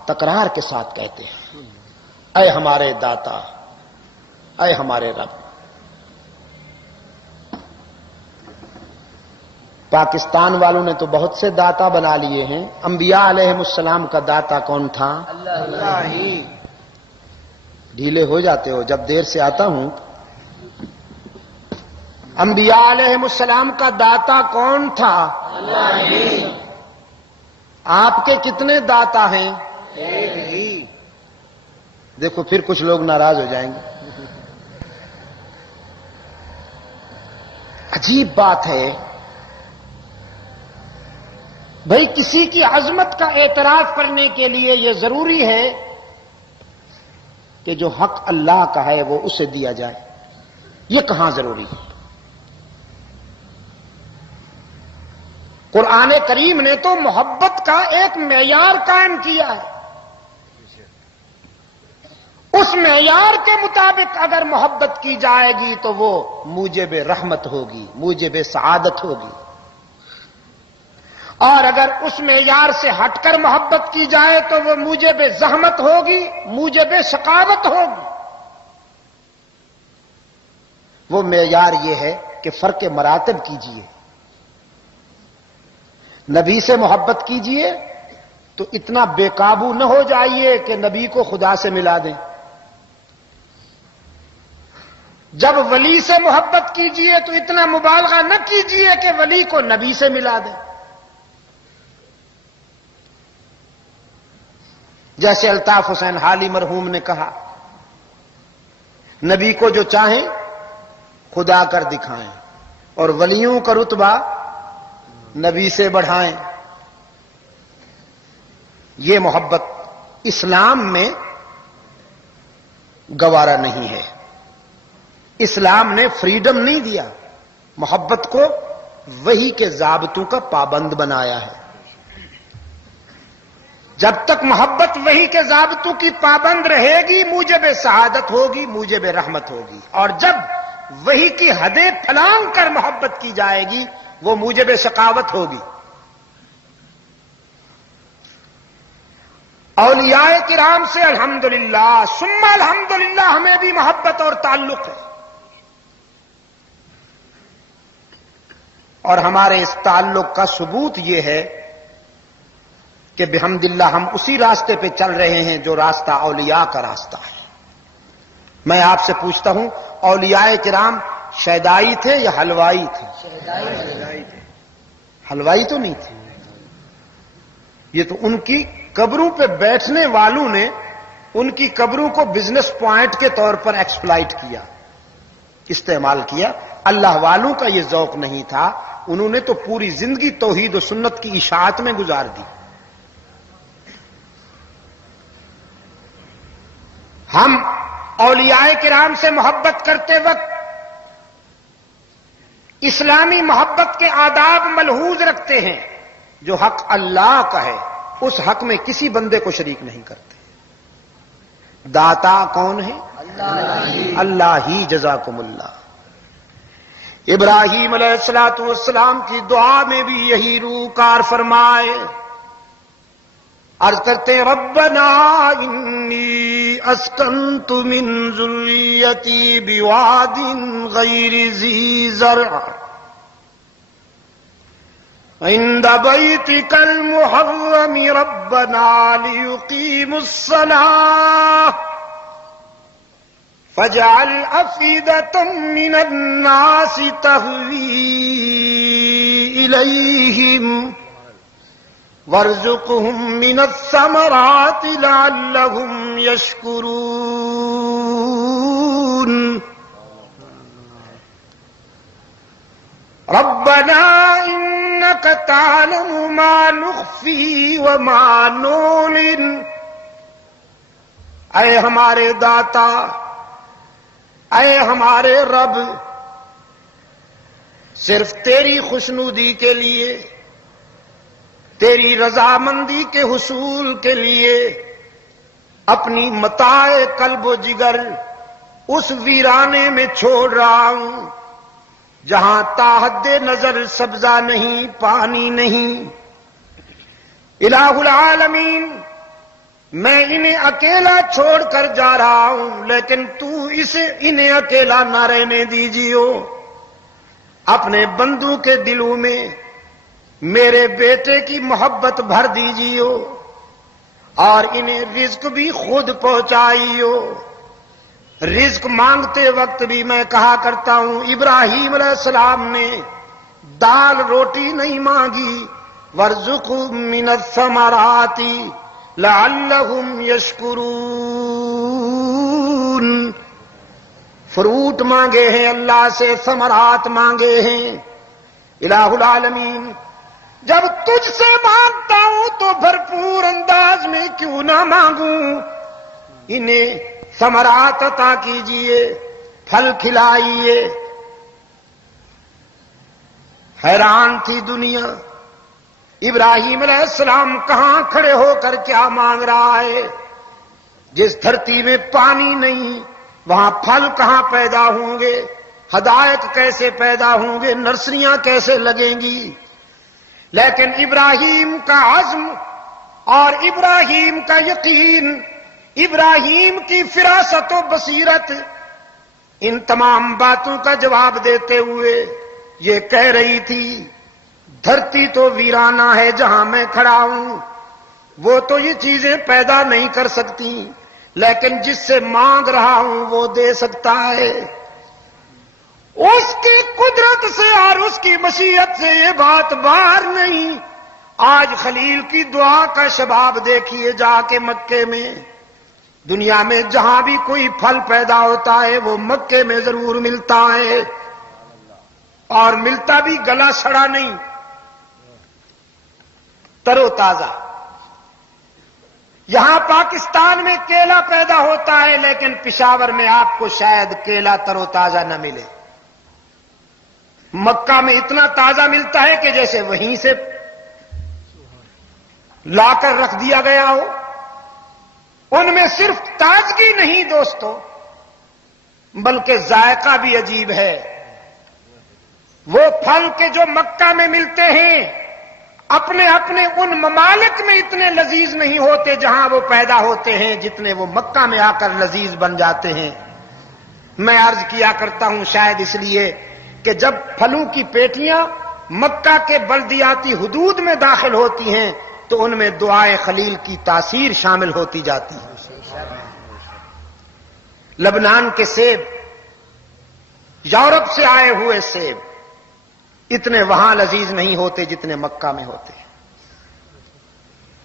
تکرار کے ساتھ کہتے ہیں، اے ہمارے داتا، اے ہمارے رب۔ پاکستان والوں نے تو بہت سے داتا بنا لیے ہیں، انبیاء علیہ السلام کا داتا کون تھا؟ اللہ ہی۔ ڈھیلے ہو جاتے ہو جب دیر سے آتا ہوں۔ انبیاء علیہ السلام کا داتا کون تھا؟ اللہ ہی۔ آپ کے کتنے داتا ہیں؟ ایک ہی۔ دیکھو پھر کچھ لوگ ناراض ہو جائیں گے۔ عجیب بات ہے بھئی، کسی کی عظمت کا اعتراف کرنے کے لیے یہ ضروری ہے کہ جو حق اللہ کا ہے وہ اسے دیا جائے؟ یہ کہاں ضروری ہے؟ قرآن کریم نے تو محبت کا ایک معیار قائم کیا ہے، اس معیار کے مطابق اگر محبت کی جائے گی تو وہ موجب رحمت ہوگی، موجب سعادت ہوگی، اور اگر اس معیار سے ہٹ کر محبت کی جائے تو وہ موجب زحمت ہوگی، موجب شقاوت ہوگی۔ وہ معیار یہ ہے کہ فرق مراتب کیجئے۔ نبی سے محبت کیجئے تو اتنا بے قابو نہ ہو جائیے کہ نبی کو خدا سے ملا دیں۔ جب ولی سے محبت کیجئے تو اتنا مبالغہ نہ کیجئے کہ ولی کو نبی سے ملا دیں۔ جیسے الطاف حسین حالی مرحوم نے کہا، نبی کو جو چاہیں خدا کر دکھائیں اور ولیوں کا رتبہ نبی سے بڑھائیں۔ یہ محبت اسلام میں گوارا نہیں ہے۔ اسلام نے فریڈم نہیں دیا، محبت کو وحی کے ضابطوں کا پابند بنایا ہے۔ جب تک محبت وحی کے ضابطوں کی پابند رہے گی موجب سعادت ہوگی، موجب رحمت ہوگی، اور جب وحی کی حدیں پھلانگ کر محبت کی جائے گی وہ موجب شقاوت ہوگی۔ اولیاء کرام سے الحمدللہ ثم الحمدللہ ہمیں بھی محبت اور تعلق ہے، اور ہمارے اس تعلق کا ثبوت یہ ہے کہ بحمدللہ ہم اسی راستے پہ چل رہے ہیں جو راستہ اولیاء کا راستہ ہے۔ میں آپ سے پوچھتا ہوں، اولیاء کرام شیدائی تھے یا حلوائی تھے؟ حلوائی تو نہیں تھے۔ یہ تو ان کی قبروں پہ بیٹھنے والوں نے ان کی قبروں کو بزنس پوائنٹ کے طور پر ایکسپلائٹ کیا، استعمال کیا۔ اللہ والوں کا یہ ذوق نہیں تھا، انہوں نے تو پوری زندگی توحید و سنت کی اشاعت میں گزار دی۔ ہم اولیاء کرام سے محبت کرتے وقت اسلامی محبت کے آداب ملحوظ رکھتے ہیں۔ جو حق اللہ کا ہے اس حق میں کسی بندے کو شریک نہیں کرتے۔ داتا کون ہے؟ اللہ ہی۔ جزاکم اللہ۔ ابراہیم علیہ السلام کی دعا میں بھی یہی روح کار فرمائے، عرض کرتے ہیں ربنا انی اسکنت من ذریتی بواد غیر ذی زرع عند بیتک المحرم ربنا لیقیموا الصلاة فاجعل أفئدة من الناس تهوی إلیہم وارزقهم من الثمرات لعلهم يشكرون ربنا إنك تعلم ما نخفي وما نعلن۔ اے ہمارے داتا، اے ہمارے رب، صرف تیری خوشنودی کے لیے، تیری رضامندی کے حصول کے لیے اپنی متاع قلب و جگر اس ویرانے میں چھوڑ رہا ہوں جہاں تاحد نظر سبزہ نہیں، پانی نہیں۔ الہ العالمین، میں انہیں اکیلا چھوڑ کر جا رہا ہوں، لیکن تو انہیں اکیلا نہ رہنے دیجیو، اپنے بندوں کے دلوں میں میرے بیٹے کی محبت بھر دیجیو اور انہیں رزق بھی خود پہنچائیو۔ رزق مانگتے وقت بھی میں کہا کرتا ہوں، ابراہیم علیہ السلام نے دال روٹی نہیں مانگی، وَارْزُقْهُم مِّنَ الثَّمَرَاتِ لَعَلَّهُمْ يَشْكُرُونَ۔ فروٹ مانگے ہیں اللہ سے، ثمرات مانگے ہیں۔ الہ العالمین، جب تجھ سے مانگتا ہوں تو بھرپور انداز میں کیوں نہ مانگوں، انہیں ثمرات عطا کیجئے، پھل کھلائیے۔ حیران تھی دنیا، ابراہیم علیہ السلام کہاں کھڑے ہو کر کیا مانگ رہا ہے؟ جس دھرتی میں پانی نہیں وہاں پھل کہاں پیدا ہوں گے، حدائق کیسے پیدا ہوں گے، نرسریاں کیسے لگیں گی؟ لیکن ابراہیم کا عزم اور ابراہیم کا یقین، ابراہیم کی فراست و بصیرت ان تمام باتوں کا جواب دیتے ہوئے یہ کہہ رہی تھی، دھرتی تو ویرانہ ہے جہاں میں کھڑا ہوں، وہ تو یہ چیزیں پیدا نہیں کر سکتی، لیکن جس سے مانگ رہا ہوں وہ دے سکتا ہے۔ اس کی قدرت سے اور اس کی مشیت سے یہ بات باہر نہیں۔ آج خلیل کی دعا کا شباب دیکھیے جا کے مکے میں، دنیا میں جہاں بھی کوئی پھل پیدا ہوتا ہے وہ مکے میں ضرور ملتا ہے، اور ملتا بھی گلا سڑا نہیں، تر و تازہ۔ یہاں پاکستان میں کیلا پیدا ہوتا ہے، لیکن پشاور میں آپ کو شاید کیلا تر و تازہ نہ ملے۔ مکہ میں اتنا تازہ ملتا ہے کہ جیسے وہیں سے لا کر رکھ دیا گیا ہو۔ ان میں صرف تازگی نہیں دوستو، بلکہ ذائقہ بھی عجیب ہے۔ وہ پھل کے جو مکہ میں ملتے ہیں اپنے اپنے ان ممالک میں اتنے لذیذ نہیں ہوتے جہاں وہ پیدا ہوتے ہیں، جتنے وہ مکہ میں آ کر لذیذ بن جاتے ہیں۔ میں عرض کیا کرتا ہوں شاید اس لیے کہ جب پھلوں کی پیٹیاں مکہ کے بلدیاتی حدود میں داخل ہوتی ہیں تو ان میں دعائے خلیل کی تاثیر شامل ہوتی جاتی ہے۔ لبنان کے سیب، یورپ سے آئے ہوئے سیب اتنے وہاں لذیذ نہیں ہوتے جتنے مکہ میں ہوتے ہیں۔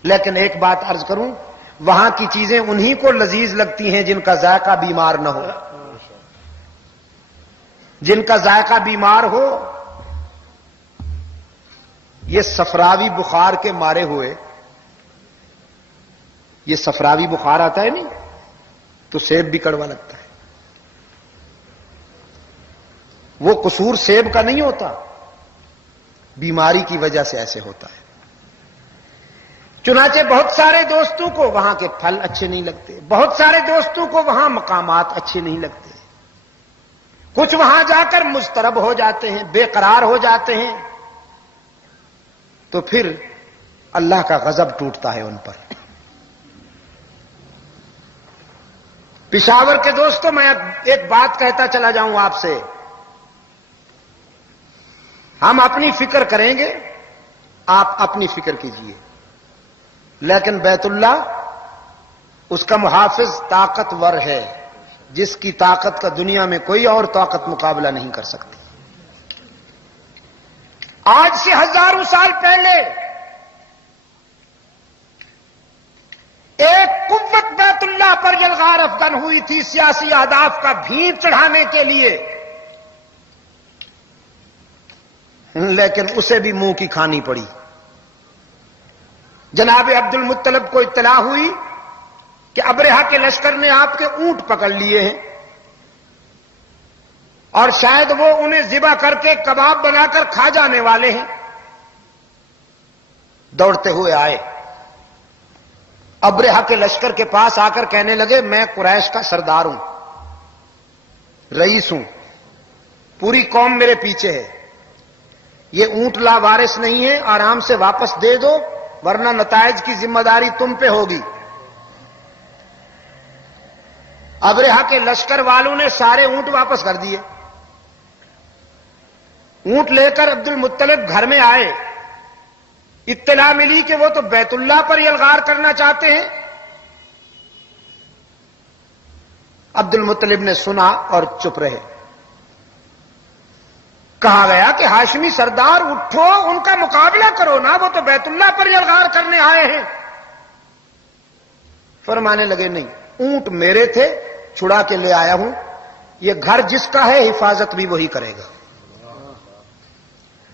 لیکن ایک بات عرض کروں، وہاں کی چیزیں انہی کو لذیذ لگتی ہیں جن کا ذائقہ بیمار نہ ہو۔ جن کا ذائقہ بیمار ہو، یہ صفراوی بخار کے مارے ہوئے، یہ صفراوی بخار آتا ہے نہیں تو سیب بھی کڑوا لگتا ہے۔ وہ قصور سیب کا نہیں ہوتا، بیماری کی وجہ سے ایسے ہوتا ہے۔ چنانچہ بہت سارے دوستوں کو وہاں کے پھل اچھے نہیں لگتے، بہت سارے دوستوں کو وہاں مقامات اچھے نہیں لگتے، کچھ وہاں جا کر مضطرب ہو جاتے ہیں، بے قرار ہو جاتے ہیں، تو پھر اللہ کا غضب ٹوٹتا ہے ان پر۔ پشاور کے دوستوں، میں ایک بات کہتا چلا جاؤں آپ سے، ہم اپنی فکر کریں گے، آپ اپنی فکر کیجئے، لیکن بیت اللہ اس کا محافظ طاقتور ہے، جس کی طاقت کا دنیا میں کوئی اور طاقت مقابلہ نہیں کر سکتی۔ آج سے ہزاروں سال پہلے ایک قوت بیت اللہ پر یلغار افغان ہوئی تھی سیاسی اہداف کا بھینٹ چڑھانے کے لیے، لیکن اسے بھی منہ کی کھانی پڑی۔ جناب عبد المطلب کو اطلاع ہوئی کہ ابرہہ کے لشکر نے آپ کے اونٹ پکڑ لیے ہیں اور شاید وہ انہیں ذبح کر کے کباب بنا کر کھا جانے والے ہیں۔ دوڑتے ہوئے آئے، ابرہہ کے لشکر کے پاس آ کر کہنے لگے، میں قریش کا سردار ہوں، رئیس ہوں، پوری قوم میرے پیچھے ہے، یہ اونٹ لا وارث نہیں ہے، آرام سے واپس دے دو ورنہ نتائج کی ذمہ داری تم پہ ہوگی۔ ابرہہ کے لشکر والوں نے سارے اونٹ واپس کر دیے. اونٹ لے کر عبد المطلب گھر میں آئے. اطلاع ملی کہ وہ تو بیت اللہ پر یلغار کرنا چاہتے ہیں. عبد المطلب نے سنا اور چپ رہے. کہا گیا کہ ہاشمی سردار اٹھو، ان کا مقابلہ کرو نا، وہ تو بیت اللہ پر یلغار کرنے آئے ہیں. فرمانے لگے نہیں، اونٹ میرے تھے، چھڑا کے لے آیا ہوں، یہ گھر جس کا ہے حفاظت بھی وہی کرے گا.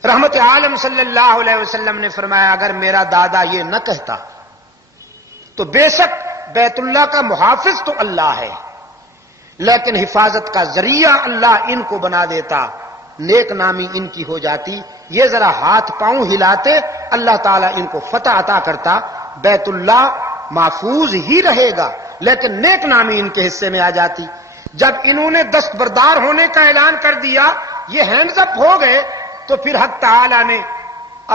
رحمت عالم صلی اللہ علیہ وسلم نے فرمایا اگر میرا دادا یہ نہ کہتا تو بے شک بیت اللہ کا محافظ تو اللہ ہے، لیکن حفاظت کا ذریعہ اللہ ان کو بنا دیتا، نیک نامی ان کی ہو جاتی. یہ ذرا ہاتھ پاؤں ہلاتے، اللہ تعالیٰ ان کو فتح عطا کرتا، بیت اللہ محفوظ ہی رہے گا لیکن نیک نامی ان کے حصے میں آ جاتی. جب انہوں نے دستبردار ہونے کا اعلان کر دیا، یہ ہینڈز اپ ہو گئے، تو پھر حق تعالیٰ نے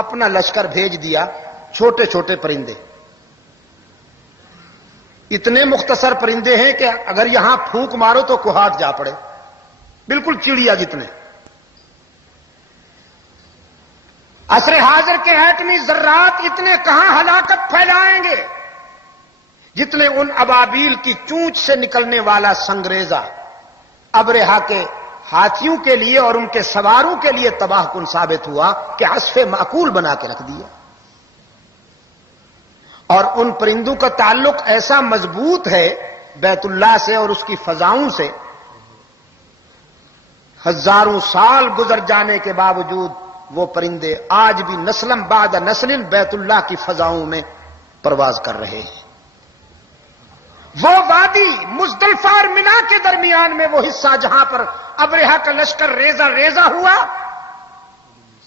اپنا لشکر بھیج دیا. چھوٹے چھوٹے پرندے، اتنے مختصر پرندے ہیں کہ اگر یہاں پھونک مارو تو کوہاٹ جا پڑے، بالکل چڑیا جتنے. عصر حاضر کے ایٹمی ذرات اتنے کہاں ہلاکت پھیلائیں گے جتنے ان ابابیل کی چونچ سے نکلنے والا سنگریزہ ابرہہ کے ہاتھیوں کے لیے اور ان کے سواروں کے لیے تباہ کن ثابت ہوا کہ عصف معقول بنا کے رکھ دیا. اور ان پرندوں کا تعلق ایسا مضبوط ہے بیت اللہ سے اور اس کی فضاؤں سے، ہزاروں سال گزر جانے کے باوجود وہ پرندے آج بھی نسلم بعد نسل بیت اللہ کی فضاؤں میں پرواز کر رہے ہیں. وہ وادی مزدلفہ اور منا کے درمیان میں وہ حصہ جہاں پر ابرہہ کا لشکر ریزہ ریزہ ہوا،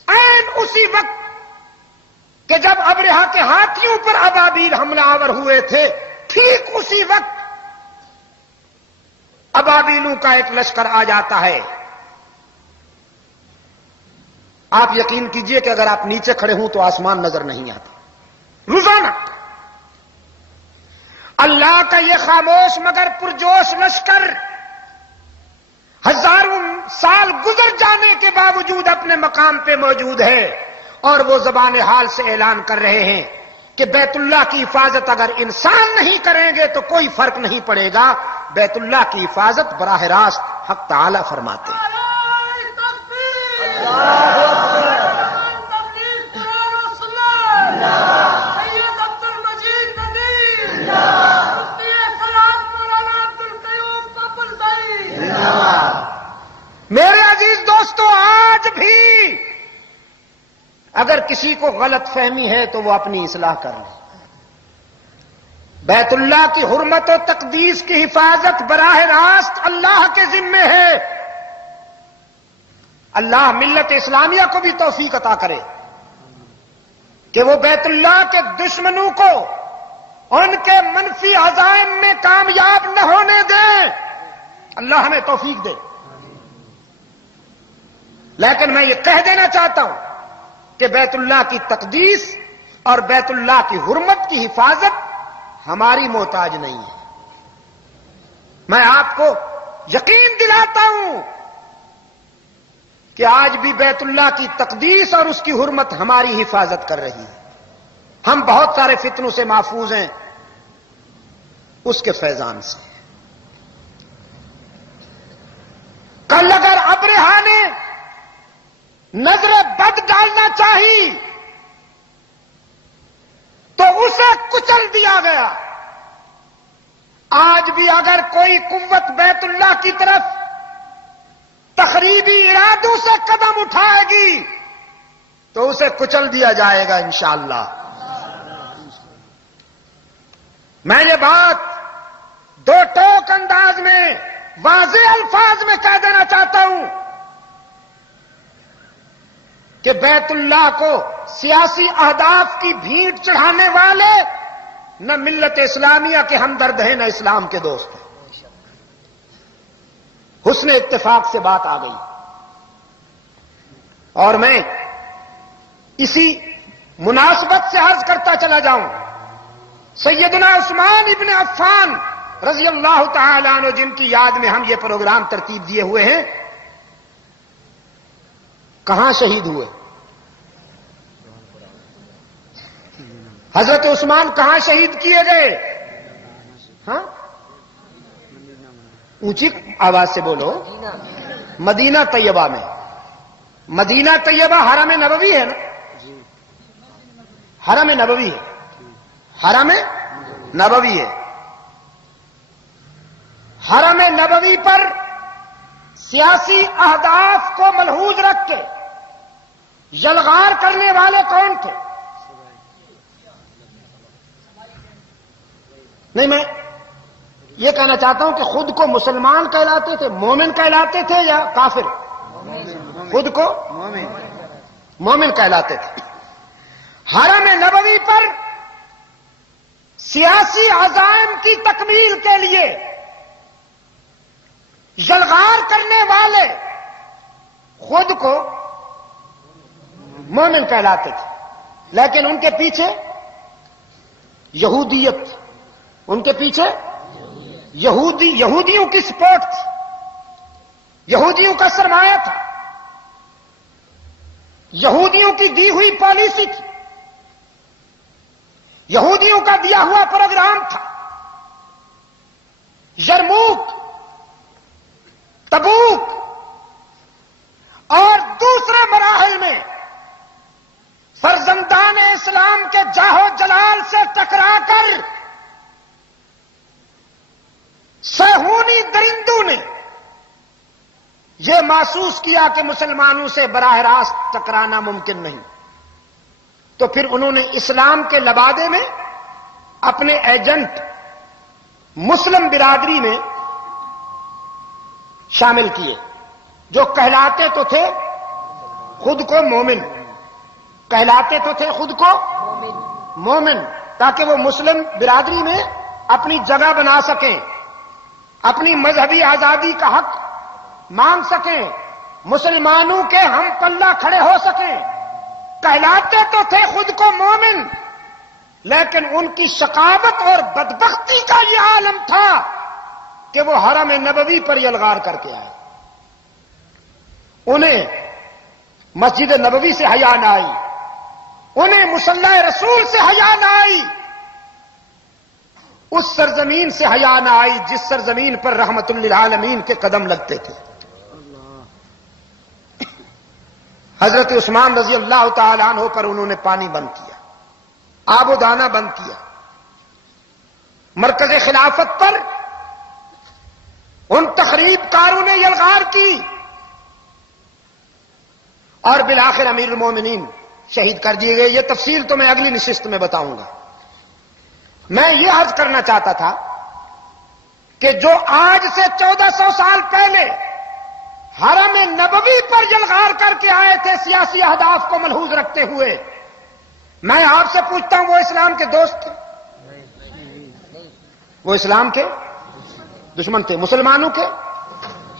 عین اسی وقت کہ جب ابرہہ کے ہاتھیوں پر ابابیل حملہ آور ہوئے تھے، ٹھیک اسی وقت ابابیلوں کا ایک لشکر آ جاتا ہے. آپ یقین کیجئے کہ اگر آپ نیچے کھڑے ہوں تو آسمان نظر نہیں آتا. روزانہ اللہ کا یہ خاموش مگر پرجوش لشکر ہزاروں سال گزر جانے کے باوجود اپنے مقام پہ موجود ہے، اور وہ زبان حال سے اعلان کر رہے ہیں کہ بیت اللہ کی حفاظت اگر انسان نہیں کریں گے تو کوئی فرق نہیں پڑے گا، بیت اللہ کی حفاظت براہ راست حق تعالی فرماتے ہیں. میرے عزیز دوستو، آج بھی اگر کسی کو غلط فہمی ہے تو وہ اپنی اصلاح کر لے. بیت اللہ کی حرمت و تقدیس کی حفاظت براہ راست اللہ کے ذمے ہے. اللہ ملت اسلامیہ کو بھی توفیق عطا کرے کہ وہ بیت اللہ کے دشمنوں کو ان کے منفی عزائم میں کامیاب نہ ہونے دیں. اللہ ہمیں توفیق دے. لیکن میں یہ کہہ دینا چاہتا ہوں کہ بیت اللہ کی تقدیس اور بیت اللہ کی حرمت کی حفاظت ہماری محتاج نہیں ہے. میں آپ کو یقین دلاتا ہوں کہ آج بھی بیت اللہ کی تقدیس اور اس کی حرمت ہماری حفاظت کر رہی ہے. ہم بہت سارے فتنوں سے محفوظ ہیں اس کے فیضان سے. کل اگر ابرہہ نے نظر بد ڈالنا چاہی تو اسے کچل دیا گیا. آج بھی اگر کوئی قوت بیت اللہ کی طرف تخریبی ارادوں سے قدم اٹھائے گی تو اسے کچل دیا جائے گا انشاءاللہ. میں یہ بات دو ٹوک انداز میں واضح الفاظ میں کہہ دینا چاہتا ہوں کہ بیت اللہ کو سیاسی اہداف کی بھیٹ چڑھانے والے نہ ملت اسلامیہ کے ہمدرد ہیں نہ اسلام کے دوست ہیں. حسن اتفاق سے بات آ گئی اور میں اسی مناسبت سے عرض کرتا چلا جاؤں. سیدنا عثمان ابن عفان رضی اللہ تعالی عنہ جن کی یاد میں ہم یہ پروگرام ترتیب دیے ہوئے ہیں، کہاں شہید ہوئے؟ حضرت عثمان کہاں شہید کیے گئے؟ ہاں اونچی آواز سے بولو۔ مدینہ طیبہ میں۔ مدینہ طیبہ حرم نبوی ہے نا؟ حرم نبوی ہے، حرم نبوی ہے۔ حرم نبوی پر سیاسی اہداف کو ملحوظ رکھ کے یلغار کرنے والے کون تھے؟ نہیں، میں یہ کہنا چاہتا ہوں کہ خود کو مسلمان کہلاتے تھے، مومن کہلاتے تھے یا کافر؟ خود کو مومن کہلاتے تھے۔ حرم نبوی پر سیاسی عزائم کی تکمیل کے لیے یلغار کرنے والے خود کو مومن کہلاتے تھے، لیکن ان کے پیچھے یہودیت، ان کے پیچھے یہودیوں کی سپورٹ تھی، یہودیوں کا سرمایہ تھا، یہودیوں کی دی ہوئی پالیسی تھی، یہودیوں کا دیا ہوا پروگرام تھا۔ یرموک، تبوک اور دوسرے مراحل میں فرزندان اسلام کے جاہو جلال سے ٹکرا کر صہیونی درندوں نے یہ محسوس کیا کہ مسلمانوں سے براہ راست ٹکرانا ممکن نہیں، تو پھر انہوں نے اسلام کے لبادے میں اپنے ایجنٹ مسلم برادری میں شامل کیے، جو کہلاتے تو تھے خود کو مومن، کہلاتے تو تھے خود کو مومن، تاکہ وہ مسلم برادری میں اپنی جگہ بنا سکیں، اپنی مذہبی آزادی کا حق مانگ سکیں، مسلمانوں کے ہم پلہ کھڑے ہو سکیں۔ کہلاتے تو تھے خود کو مومن، لیکن ان کی شقاوت اور بدبختی کا یہ عالم تھا کہ وہ حرم نبوی پر یلغار کر کے آئے۔ انہیں مسجد نبوی سے حیا نہ آئی، انہیں مصلی رسول سے حیا نہ آئی، اس سرزمین سے حیا نہ آئی جس سرزمین پر رحمت للعالمین کے قدم لگتے تھے۔ حضرت عثمان رضی اللہ تعالی عنہ پر انہوں نے پانی بند کیا، آب و دانہ بند کیا، مرکز خلافت پر ان تخریب کاروں نے یلغار کی، اور بالآخر امیر المومنین شہید کر دیے گئے۔ یہ تفصیل تو میں اگلی نشست میں بتاؤں گا۔ میں یہ عرض کرنا چاہتا تھا کہ جو آج سے 1400 سال پہلے حرم نبوی پر یلغار کر کے آئے تھے سیاسی اہداف کو ملحوظ رکھتے ہوئے، میں آپ سے پوچھتا ہوں وہ اسلام کے دوست تھے؟ وہ اسلام کے دشمن تھے، مسلمانوں کے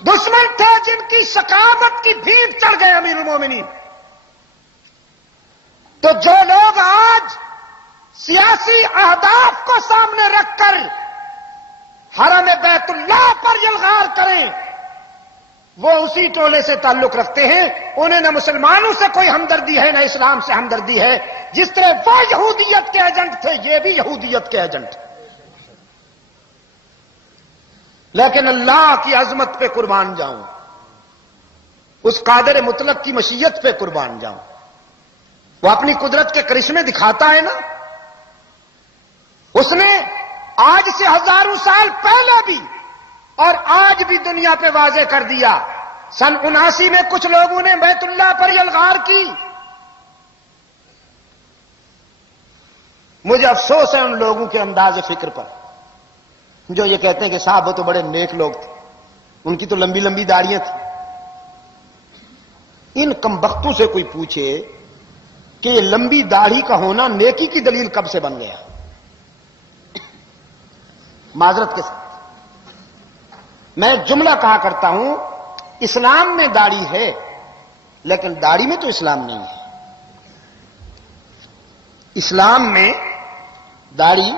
دشمن تھے، جن کی ثقافت کی بھیٹ چڑھ گئے امیر المومنین۔ تو جو لوگ آج سیاسی اہداف کو سامنے رکھ کر حرم بیت اللہ پر یلغار کریں، وہ اسی ٹولے سے تعلق رکھتے ہیں، انہیں نہ مسلمانوں سے کوئی ہمدردی ہے نہ اسلام سے ہمدردی ہے۔ جس طرح وہ یہودیت کے ایجنٹ تھے، یہ بھی یہودیت کے ایجنٹ ہیں۔ لیکن اللہ کی عظمت پہ قربان جاؤں، اس قادر مطلق کی مشیت پہ قربان جاؤں، وہ اپنی قدرت کے کرشمے دکھاتا ہے نا۔ اس نے آج سے ہزاروں سال پہلے بھی اور آج بھی دنیا پہ واضح کر دیا۔ سن 79 میں کچھ لوگوں نے بیت اللہ پر یلغار کی، مجھے افسوس ہے ان لوگوں کے انداز فکر پر جو یہ کہتے ہیں کہ صاحب وہ تو بڑے نیک لوگ تھے، ان کی تو لمبی لمبی داڑیاں تھیں۔ ان کمبختوں سے کوئی پوچھے کہ یہ لمبی داڑھی کا ہونا نیکی کی دلیل کب سے بن گیا؟ معذرت کے ساتھ میں جملہ کہا کرتا ہوں، اسلام میں داڑھی ہے لیکن داڑھی میں تو اسلام نہیں ہے۔ اسلام میں داڑھی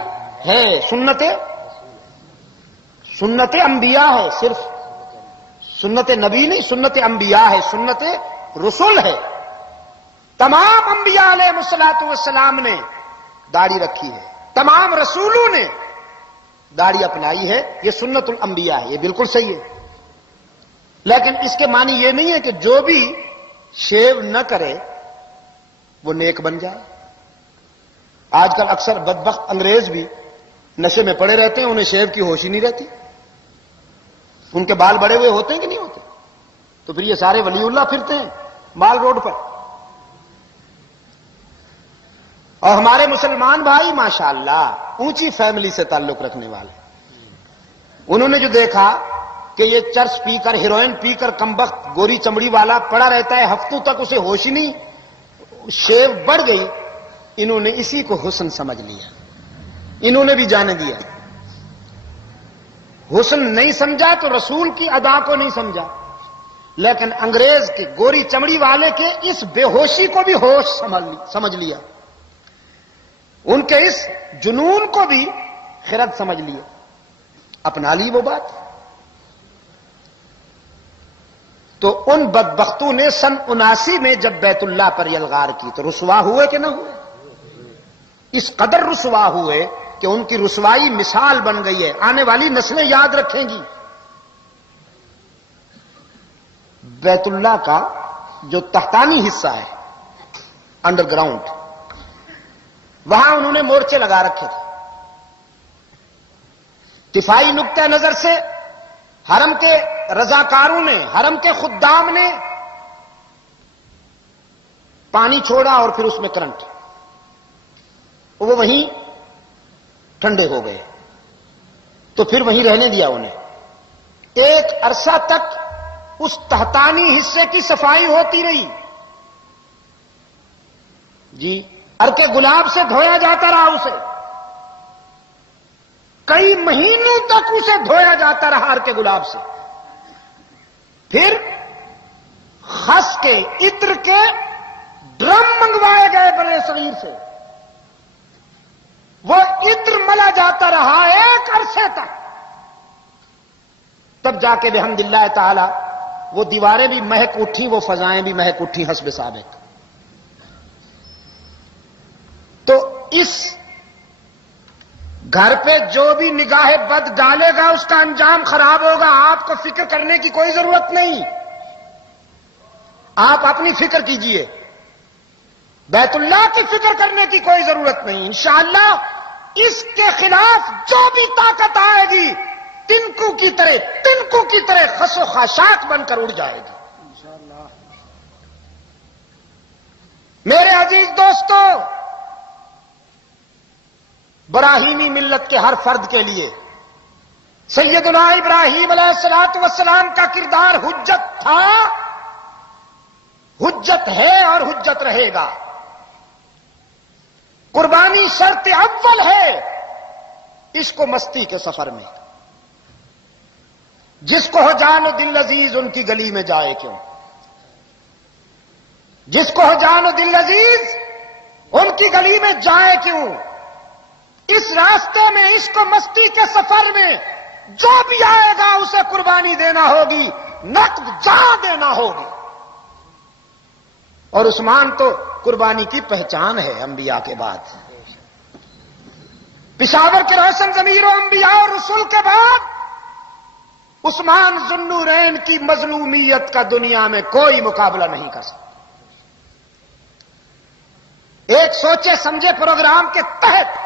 ہے، سنت سنت انبیاء ہے، صرف سنت نبی نہیں، سنت انبیاء ہے، سنت رسول ہے. تمام انبیاء علیہ الصلوۃ والسلام نے داڑھی رکھی ہے، تمام رسولوں نے داڑھی اپنائی ہے، یہ سنت الانبیاء ہے، یہ بالکل صحیح ہے. لیکن اس کے معنی یہ نہیں ہے کہ جو بھی شیو نہ کرے وہ نیک بن جائے. آج کل اکثر بدبخت انگریز بھی نشے میں پڑے رہتے ہیں، انہیں شیو کی ہوش ہی نہیں رہتی. ان کے بال بڑے ہوئے ہوتے ہیں کہ نہیں ہوتے؟ تو پھر یہ سارے ولی اللہ پھرتے ہیں مال روڈ پر. اور ہمارے مسلمان بھائی ماشاءاللہ اونچی فیملی سے تعلق رکھنے والے، انہوں نے جو دیکھا کہ یہ چرس پی کر، ہیروئن پی کر کمبخت گوری چمڑی والا پڑا رہتا ہے، ہفتوں تک اسے ہوش ہی نہیں، شیو بڑھ گئی، انہوں نے اسی کو حسن سمجھ لیا، انہوں نے بھی جانے دیا. حسن نہیں سمجھا تو رسول کی ادا کو نہیں سمجھا، لیکن انگریز کے گوری چمڑی والے کے اس بے ہوشی کو بھی ہوش سمجھ لیا، ان کے اس جنون کو بھی خرد سمجھ لیا، اپنا لی وہ بات. تو ان بدبختوں نے سن 79 میں جب بیت اللہ پر یلغار کی تو رسوا ہوئے کہ نہ ہوئے؟ اس قدر رسوا ہوئے کہ ان کی رسوائی مثال بن گئی ہے، آنے والی نسلیں یاد رکھیں گی. بیت اللہ کا جو تحتانی حصہ ہے انڈر گراؤنڈ، وہاں انہوں نے مورچے لگا رکھے تھے. دفاعی نقطہ نظر سے حرم کے رضاکاروں نے، حرم کے خدام نے پانی چھوڑا اور پھر اس میں کرنٹ، وہ وہیں ٹھنڈے ہو گئے. تو پھر وہیں رہنے دیا انہیں. ایک عرصہ تک اس تحتانی حصے کی صفائی ہوتی رہی. جی، ارکے گلاب سے دھویا جاتا رہا اسے، کئی مہینوں تک اسے دھویا جاتا رہا ارکے گلاب سے. پھر خس کے، عطر کے ڈرم منگوائے گئے بڑے صغیر سے، وہ عطر ملا جاتا رہا ایک عرصے تک. تب جا کے بحمداللہ تعالی وہ دیواریں بھی مہک اٹھی، وہ فضائیں بھی مہک اٹھی حسب سابق. تو اس گھر پہ جو بھی نگاہ بد ڈالے گا اس کا انجام خراب ہوگا. آپ کو فکر کرنے کی کوئی ضرورت نہیں، آپ اپنی فکر کیجئے، بیت اللہ کی فکر کرنے کی کوئی ضرورت نہیں. انشاءاللہ اس کے خلاف جو بھی طاقت آئے گی تنکو کی طرح خس و خاشاک بن کر اڑ جائے گی انشاءاللہ. میرے عزیز دوستو، براہیمی ملت کے ہر فرد کے لیے سیدنا ابراہیم علیہ الصلوۃ والسلام کا کردار حجت تھا، حجت ہے اور حجت رہے گا. قربانی شرط اول ہے عشق و مستی کے سفر میں. جس کو ہو جان و دل عزیز ان کی گلی میں جائے کیوں، جس کو ہو جان و دل عزیز ان کی گلی میں جائے کیوں. اس راستے میں عشق و مستی کے سفر میں جو بھی آئے گا اسے قربانی دینا ہوگی، نقد جان دینا ہوگی. اور عثمان تو قربانی کی پہچان ہے انبیاء کے بعد. پشاور کے روشن ضمیر و انبیاء اور رسول کے بعد عثمان ذوالنورین کی مظلومیت کا دنیا میں کوئی مقابلہ نہیں کر سکتا. ایک سوچے سمجھے پروگرام کے تحت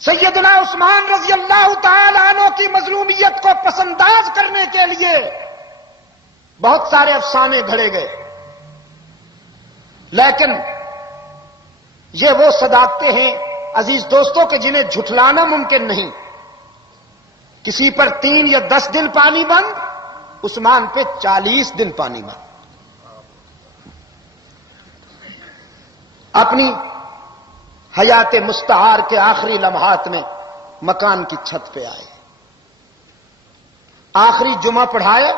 سیدنا عثمان رضی اللہ تعالی عنہ کی مظلومیت کو پسنداز کرنے کے لیے بہت سارے افسانے گھڑے گئے، لیکن یہ وہ صداقتیں ہیں عزیز دوستوں کہ جنہیں جھٹلانا ممکن نہیں. کسی پر 3 یا 10 دن پانی بند، عثمان پہ 40 دن پانی بند. اپنی حیات مستعار کے آخری لمحات میں مکان کی چھت پہ آئے، آخری جمعہ پڑھایا،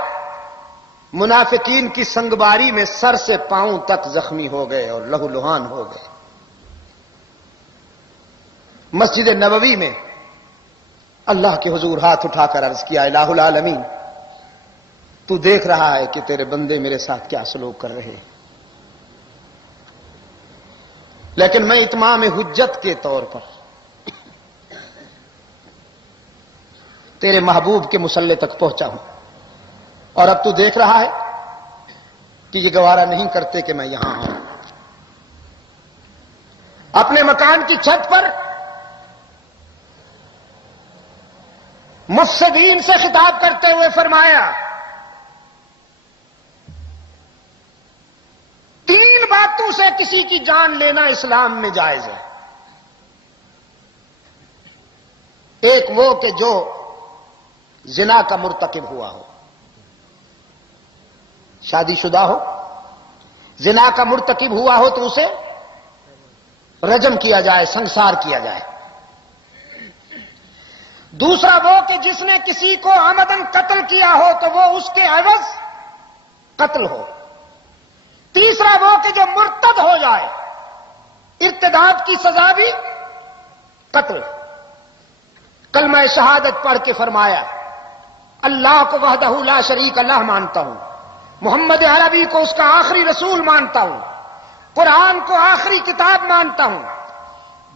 منافقین کی سنگباری میں سر سے پاؤں تک زخمی ہو گئے اور لہو لہان ہو گئے. مسجد نبوی میں اللہ کے حضور ہاتھ اٹھا کر عرض کیا الہ العالمین، تو دیکھ رہا ہے کہ تیرے بندے میرے ساتھ کیا سلوک کر رہے ہیں، لیکن میں اتمام حجت کے طور پر تیرے محبوب کے مصلے تک پہنچا ہوں، اور اب تو دیکھ رہا ہے کہ یہ گوارا نہیں کرتے کہ میں یہاں آؤں۔ اپنے مکان کی چھت پر مفسدین سے خطاب کرتے ہوئے فرمایا 3 باتوں سے کسی کی جان لینا اسلام میں جائز ہے۔ ایک وہ کہ جو زنا کا مرتکب ہوا ہو، شادی شدہ ہو، زنا کا مرتکب ہوا ہو تو اسے رجم کیا جائے، سنسار کیا جائے۔ دوسرا وہ کہ جس نے کسی کو عمدن قتل کیا ہو تو وہ اس کے عوض قتل ہو۔ تیسرا وہ کہ جو مرتد ہو جائے، ارتداد کی سزا بھی قتل۔ کلمہ شہادت پڑھ کے فرمایا اللہ کو وحدہ لا شریک اللہ مانتا ہوں، محمد عربی کو اس کا آخری رسول مانتا ہوں، قرآن کو آخری کتاب مانتا ہوں،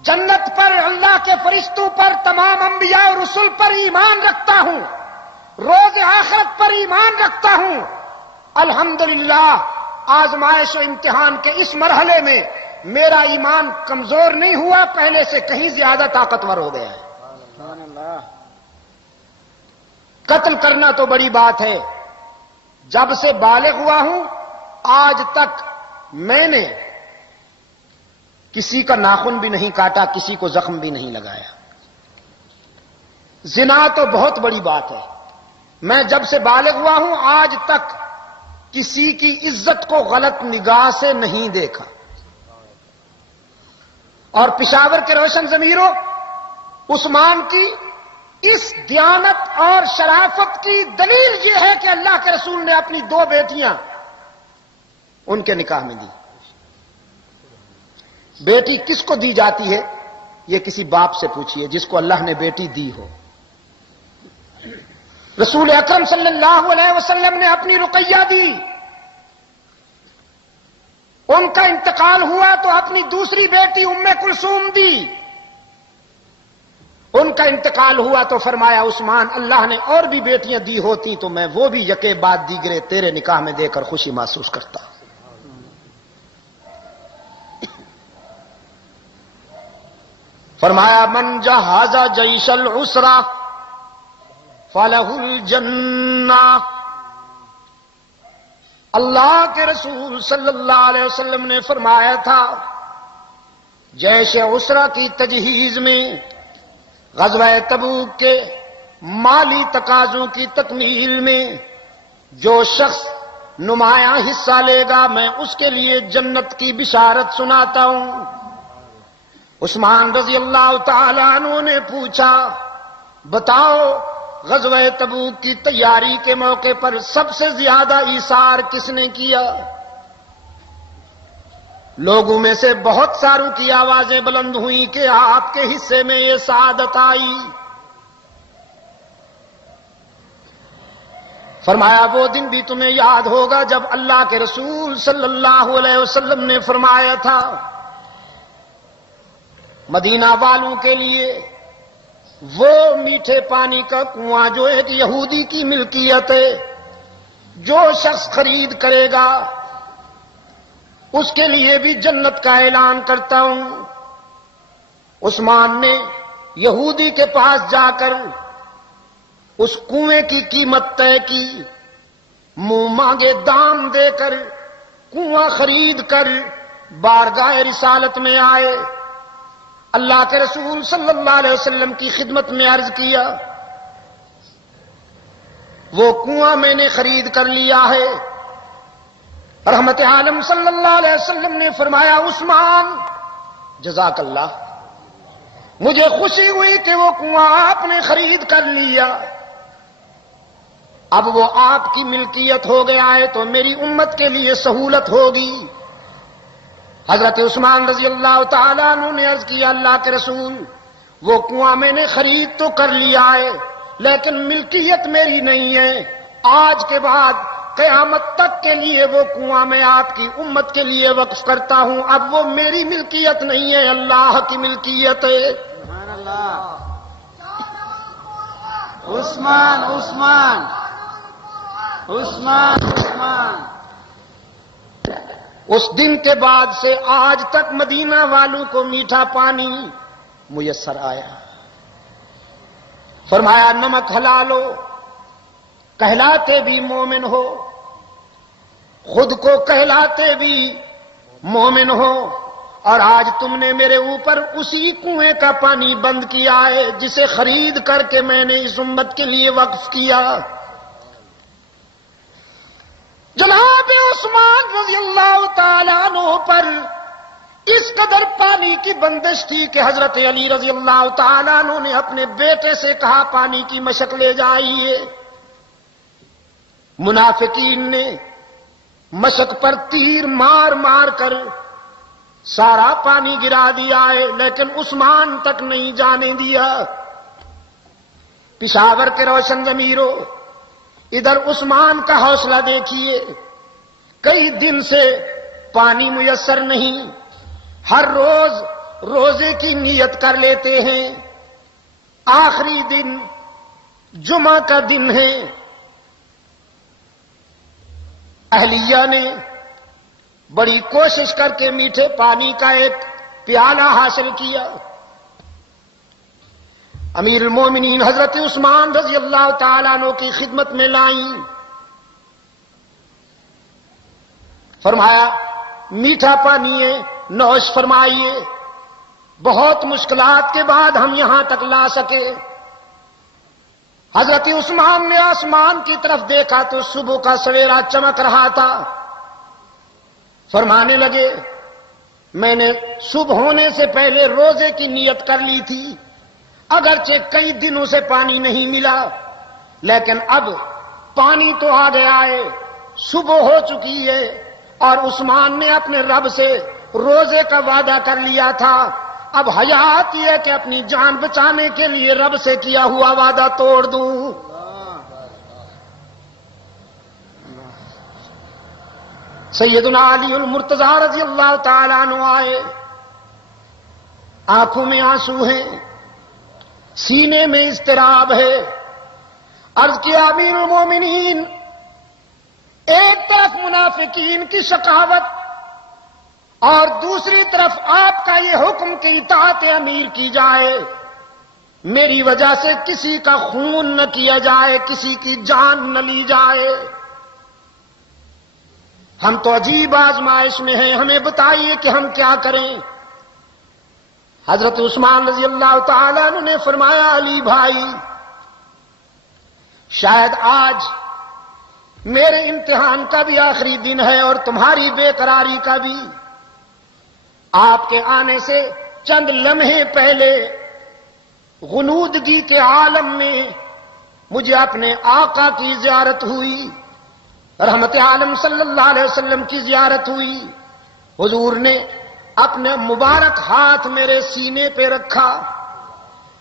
جنت پر، اللہ کے فرشتوں پر، تمام انبیاء اور رسول پر ایمان رکھتا ہوں، روز آخرت پر ایمان رکھتا ہوں۔ الحمدللہ آزمائش و امتحان کے اس مرحلے میں میرا ایمان کمزور نہیں ہوا، پہلے سے کہیں زیادہ طاقتور ہو گیا ہے۔ قتل کرنا تو بڑی بات ہے، جب سے بالغ ہوا ہوں آج تک میں نے کسی کا ناخن بھی نہیں کاٹا، کسی کو زخم بھی نہیں لگایا۔ زنا تو بہت بڑی بات ہے، میں جب سے بالغ ہوا ہوں آج تک کسی کی عزت کو غلط نگاہ سے نہیں دیکھا۔ اور پشاور کے روشن ضمیروں، عثمان کی اس دیانت اور شرافت کی دلیل یہ ہے کہ اللہ کے رسول نے اپنی 2 بیٹیاں ان کے نکاح میں دی۔ بیٹی کس کو دی جاتی ہے یہ کسی باپ سے پوچھئے جس کو اللہ نے بیٹی دی ہو۔ رسول اکرم صلی اللہ علیہ وسلم نے اپنی رقیہ دی، ان کا انتقال ہوا تو اپنی دوسری بیٹی ام کلثوم دی، ان کا انتقال ہوا تو فرمایا عثمان اللہ نے اور بھی بیٹیاں دی ہوتی تو میں وہ بھی یکے بعد دیگرے تیرے نکاح میں دے کر خوشی محسوس کرتا۔ فرمایا من جہاز جیش العسرہ فلہ الجنہ، اللہ کے رسول صلی اللہ علیہ وسلم نے فرمایا تھا جیش عسرہ کی تجہیز میں، غزوہ تبوک کے مالی تقاضوں کی تکمیل میں جو شخص نمایاں حصہ لے گا میں اس کے لیے جنت کی بشارت سناتا ہوں۔ عثمان رضی اللہ تعالیٰ عنہ نے پوچھا بتاؤ غزوہ تبوک کی تیاری کے موقع پر سب سے زیادہ ایثار کس نے کیا؟ لوگوں میں سے بہت ساروں کی آوازیں بلند ہوئیں کہ آپ کے حصے میں یہ سعادت آئی۔ فرمایا وہ دن بھی تمہیں یاد ہوگا جب اللہ کے رسول صلی اللہ علیہ وسلم نے فرمایا تھا مدینہ والوں کے لیے وہ میٹھے پانی کا کنواں جو ایک یہودی کی ملکیت ہے، جو شخص خرید کرے گا اس کے لیے بھی جنت کا اعلان کرتا ہوں۔ عثمان نے یہودی کے پاس جا کر اس کنویں کی قیمت طے کی، منہ مانگے دام دے کر کنواں خرید کر بارگاہ رسالت میں آئے، اللہ کے رسول صلی اللہ علیہ وسلم کی خدمت میں عرض کیا وہ کنواں میں نے خرید کر لیا ہے۔ رحمت عالم صلی اللہ علیہ وسلم نے فرمایا عثمان جزاک اللہ، مجھے خوشی ہوئی کہ وہ کنواں آپ نے خرید کر لیا، اب وہ آپ کی ملکیت ہو گیا ہے تو میری امت کے لیے سہولت ہوگی۔ حضرت عثمان رضی اللہ تعالیٰ عنہ نے عرض کیا اللہ کے رسول وہ کنواں میں نے خرید تو کر لیا ہے لیکن ملکیت میری نہیں ہے، آج کے بعد قیامت تک کے لیے وہ کنواں میں آپ کی امت کے لیے وقف کرتا ہوں، اب وہ میری ملکیت نہیں ہے، اللہ کی ملکیت ہے۔ سبحان اللہ۔ عثمان عثمان عثمان عثمان۔ اس دن کے بعد سے آج تک مدینہ والوں کو میٹھا پانی میسر آیا۔ فرمایا نمک حلال ہو، کہلاتے بھی مومن ہو، خود کو کہلاتے بھی مومن ہو، اور آج تم نے میرے اوپر اسی کنویں کا پانی بند کیا ہے جسے خرید کر کے میں نے اس امت کے لیے وقف کیا۔ جناب عثمان رضی اللہ تعالیٰ عنہ پر اس قدر پانی کی بندش تھی کہ حضرت علی رضی اللہ تعالیٰ عنہ نے اپنے بیٹے سے کہا پانی کی مشق لے جائیے۔ منافقین نے مشق پر تیر مار مار کر سارا پانی گرا دیا ہے لیکن عثمان تک نہیں جانے دیا۔ پشاور کے روشن ضمیروں، ادھر عثمان کا حوصلہ دیکھیے، کئی دن سے پانی میسر نہیں، ہر روز روزے کی نیت کر لیتے ہیں، آخری دن جمعہ کا دن ہے، اہلیہ نے بڑی کوشش کر کے میٹھے پانی کا ایک پیالہ حاصل کیا۔ امیر المومنین حضرت عثمان رضی اللہ تعالیٰ عنہ کی خدمت میں لائیں، فرمایا میٹھا پانی ہے، نوش فرمائیے، بہت مشکلات کے بعد ہم یہاں تک لا سکے۔ حضرت عثمان نے آسمان کی طرف دیکھا تو صبح کا سویرا چمک رہا تھا، فرمانے لگے میں نے صبح ہونے سے پہلے روزے کی نیت کر لی تھی، اگرچہ کئی دنوں سے پانی نہیں ملا لیکن اب پانی تو آ گیا ہے، صبح ہو چکی ہے، اور عثمان نے اپنے رب سے روزے کا وعدہ کر لیا تھا، اب حیات یہ ہے کہ اپنی جان بچانے کے لیے رب سے کیا ہوا وعدہ توڑ دوں۔ سیدنا علی المرتضی رضی اللہ تعالیٰ عنہ آئے، آنکھوں میں آنسو ہیں، سینے میں اضطراب ہے، عرض کیا امیر المومنین، ایک طرف منافقین کی شقاوت اور دوسری طرف آپ کا یہ حکم کہ اطاعت امیر کی جائے، میری وجہ سے کسی کا خون نہ کیا جائے، کسی کی جان نہ لی جائے، ہم تو عجیب آزمائش میں ہیں، ہمیں بتائیے کہ ہم کیا کریں۔ حضرت عثمان رضی اللہ تعالیٰ عنہ نے فرمایا علی بھائی، شاید آج میرے امتحان کا بھی آخری دن ہے اور تمہاری بے قراری کا بھی، آپ کے آنے سے چند لمحے پہلے غنودگی کے عالم میں مجھے اپنے آقا کی زیارت ہوئی، رحمت عالم صلی اللہ علیہ وسلم کی زیارت ہوئی، حضور نے اپنے مبارک ہاتھ میرے سینے پہ رکھا،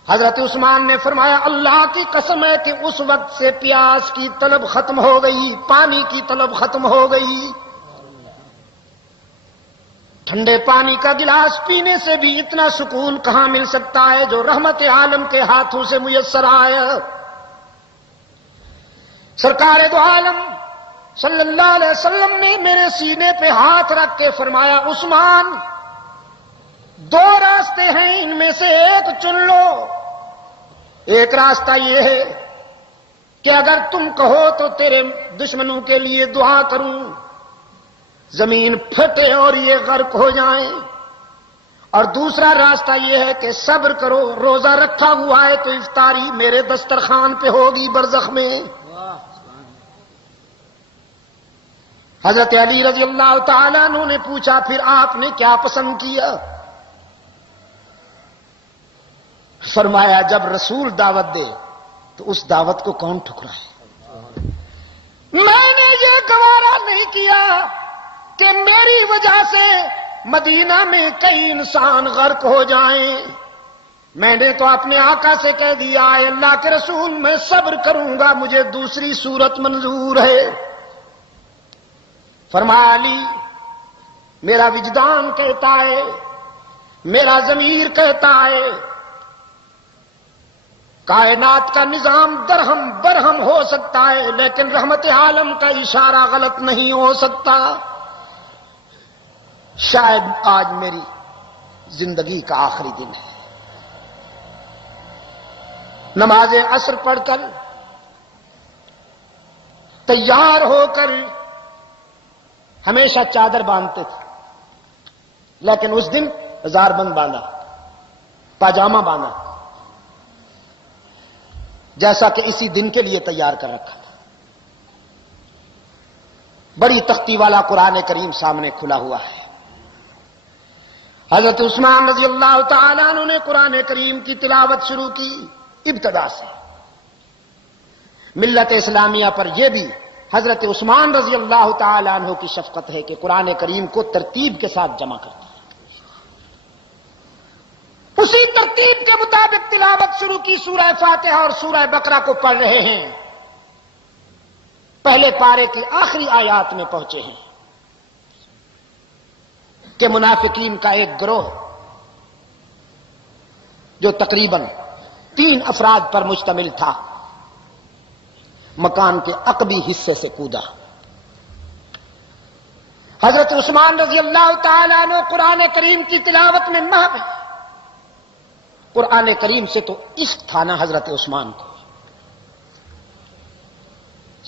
حضرت عثمان نے فرمایا اللہ کی قسم ہے کہ اس وقت سے پیاس کی طلب ختم ہو گئی، پانی کی طلب ختم ہو گئی، ٹھنڈے پانی کا گلاس پینے سے بھی اتنا سکون کہاں مل سکتا ہے جو رحمت عالم کے ہاتھوں سے میسر آیا۔ سرکار دو عالم صلی اللہ علیہ وسلم نے میرے سینے پہ ہاتھ رکھ کے فرمایا عثمان، دو راستے ہیں، ان میں سے ایک چن لو، ایک راستہ یہ ہے کہ اگر تم کہو تو تیرے دشمنوں کے لیے دعا کروں، زمین پھٹے اور یہ غرق ہو جائیں، اور دوسرا راستہ یہ ہے کہ صبر کرو، روزہ رکھا ہوا ہے تو افطاری میرے دسترخوان پہ ہوگی برزخ میں۔ حضرت علی رضی اللہ تعالیٰ عنہ نے پوچھا پھر آپ نے کیا پسند کیا؟ فرمایا جب رسول دعوت دے تو اس دعوت کو کون ٹھکرائے؟ میں نے یہ گوارا نہیں کیا کہ میری وجہ سے مدینہ میں کئی انسان غرق ہو جائیں، میں نے تو اپنے آقا سے کہہ دیا اے اللہ کے رسول میں صبر کروں گا، مجھے دوسری صورت منظور ہے۔ فرمایا علی میرا وجدان کہتا ہے، میرا ضمیر کہتا ہے، کائنات کا نظام درہم برہم ہو سکتا ہے لیکن رحمت عالم کا اشارہ غلط نہیں ہو سکتا۔ شاید آج میری زندگی کا آخری دن ہے۔ نماز عصر پڑھ کر تیار ہو کر ہمیشہ چادر باندھتے تھے، لیکن اس دن ہزار بند باندھا، پاجامہ باندھا، جیسا کہ اسی دن کے لیے تیار کر رکھا تھا۔ بڑی تختی والا قرآن کریم سامنے کھلا ہوا ہے۔ حضرت عثمان رضی اللہ تعالیٰ عنہ نے قرآن کریم کی تلاوت شروع کی ابتدا سے۔ ملت اسلامیہ پر یہ بھی حضرت عثمان رضی اللہ تعالیٰ عنہ کی شفقت ہے کہ قرآن کریم کو ترتیب کے ساتھ جمع کرتا ہے۔ اسی ترتیب کے مطابق تلاوت شروع کی، سورہ فاتحہ اور سورہ بقرہ کو پڑھ رہے ہیں، پہلے پارے کی آخری آیات میں پہنچے ہیں کہ منافقین کا ایک گروہ جو تقریباً 3 افراد پر مشتمل تھا، مکان کے عقبی حصے سے کودا۔ حضرت عثمان رضی اللہ تعالیٰ عنہ قرآن کریم کی تلاوت میں مہو ہے۔ قرآن کریم سے تو عشق تھا نا حضرت عثمان کو۔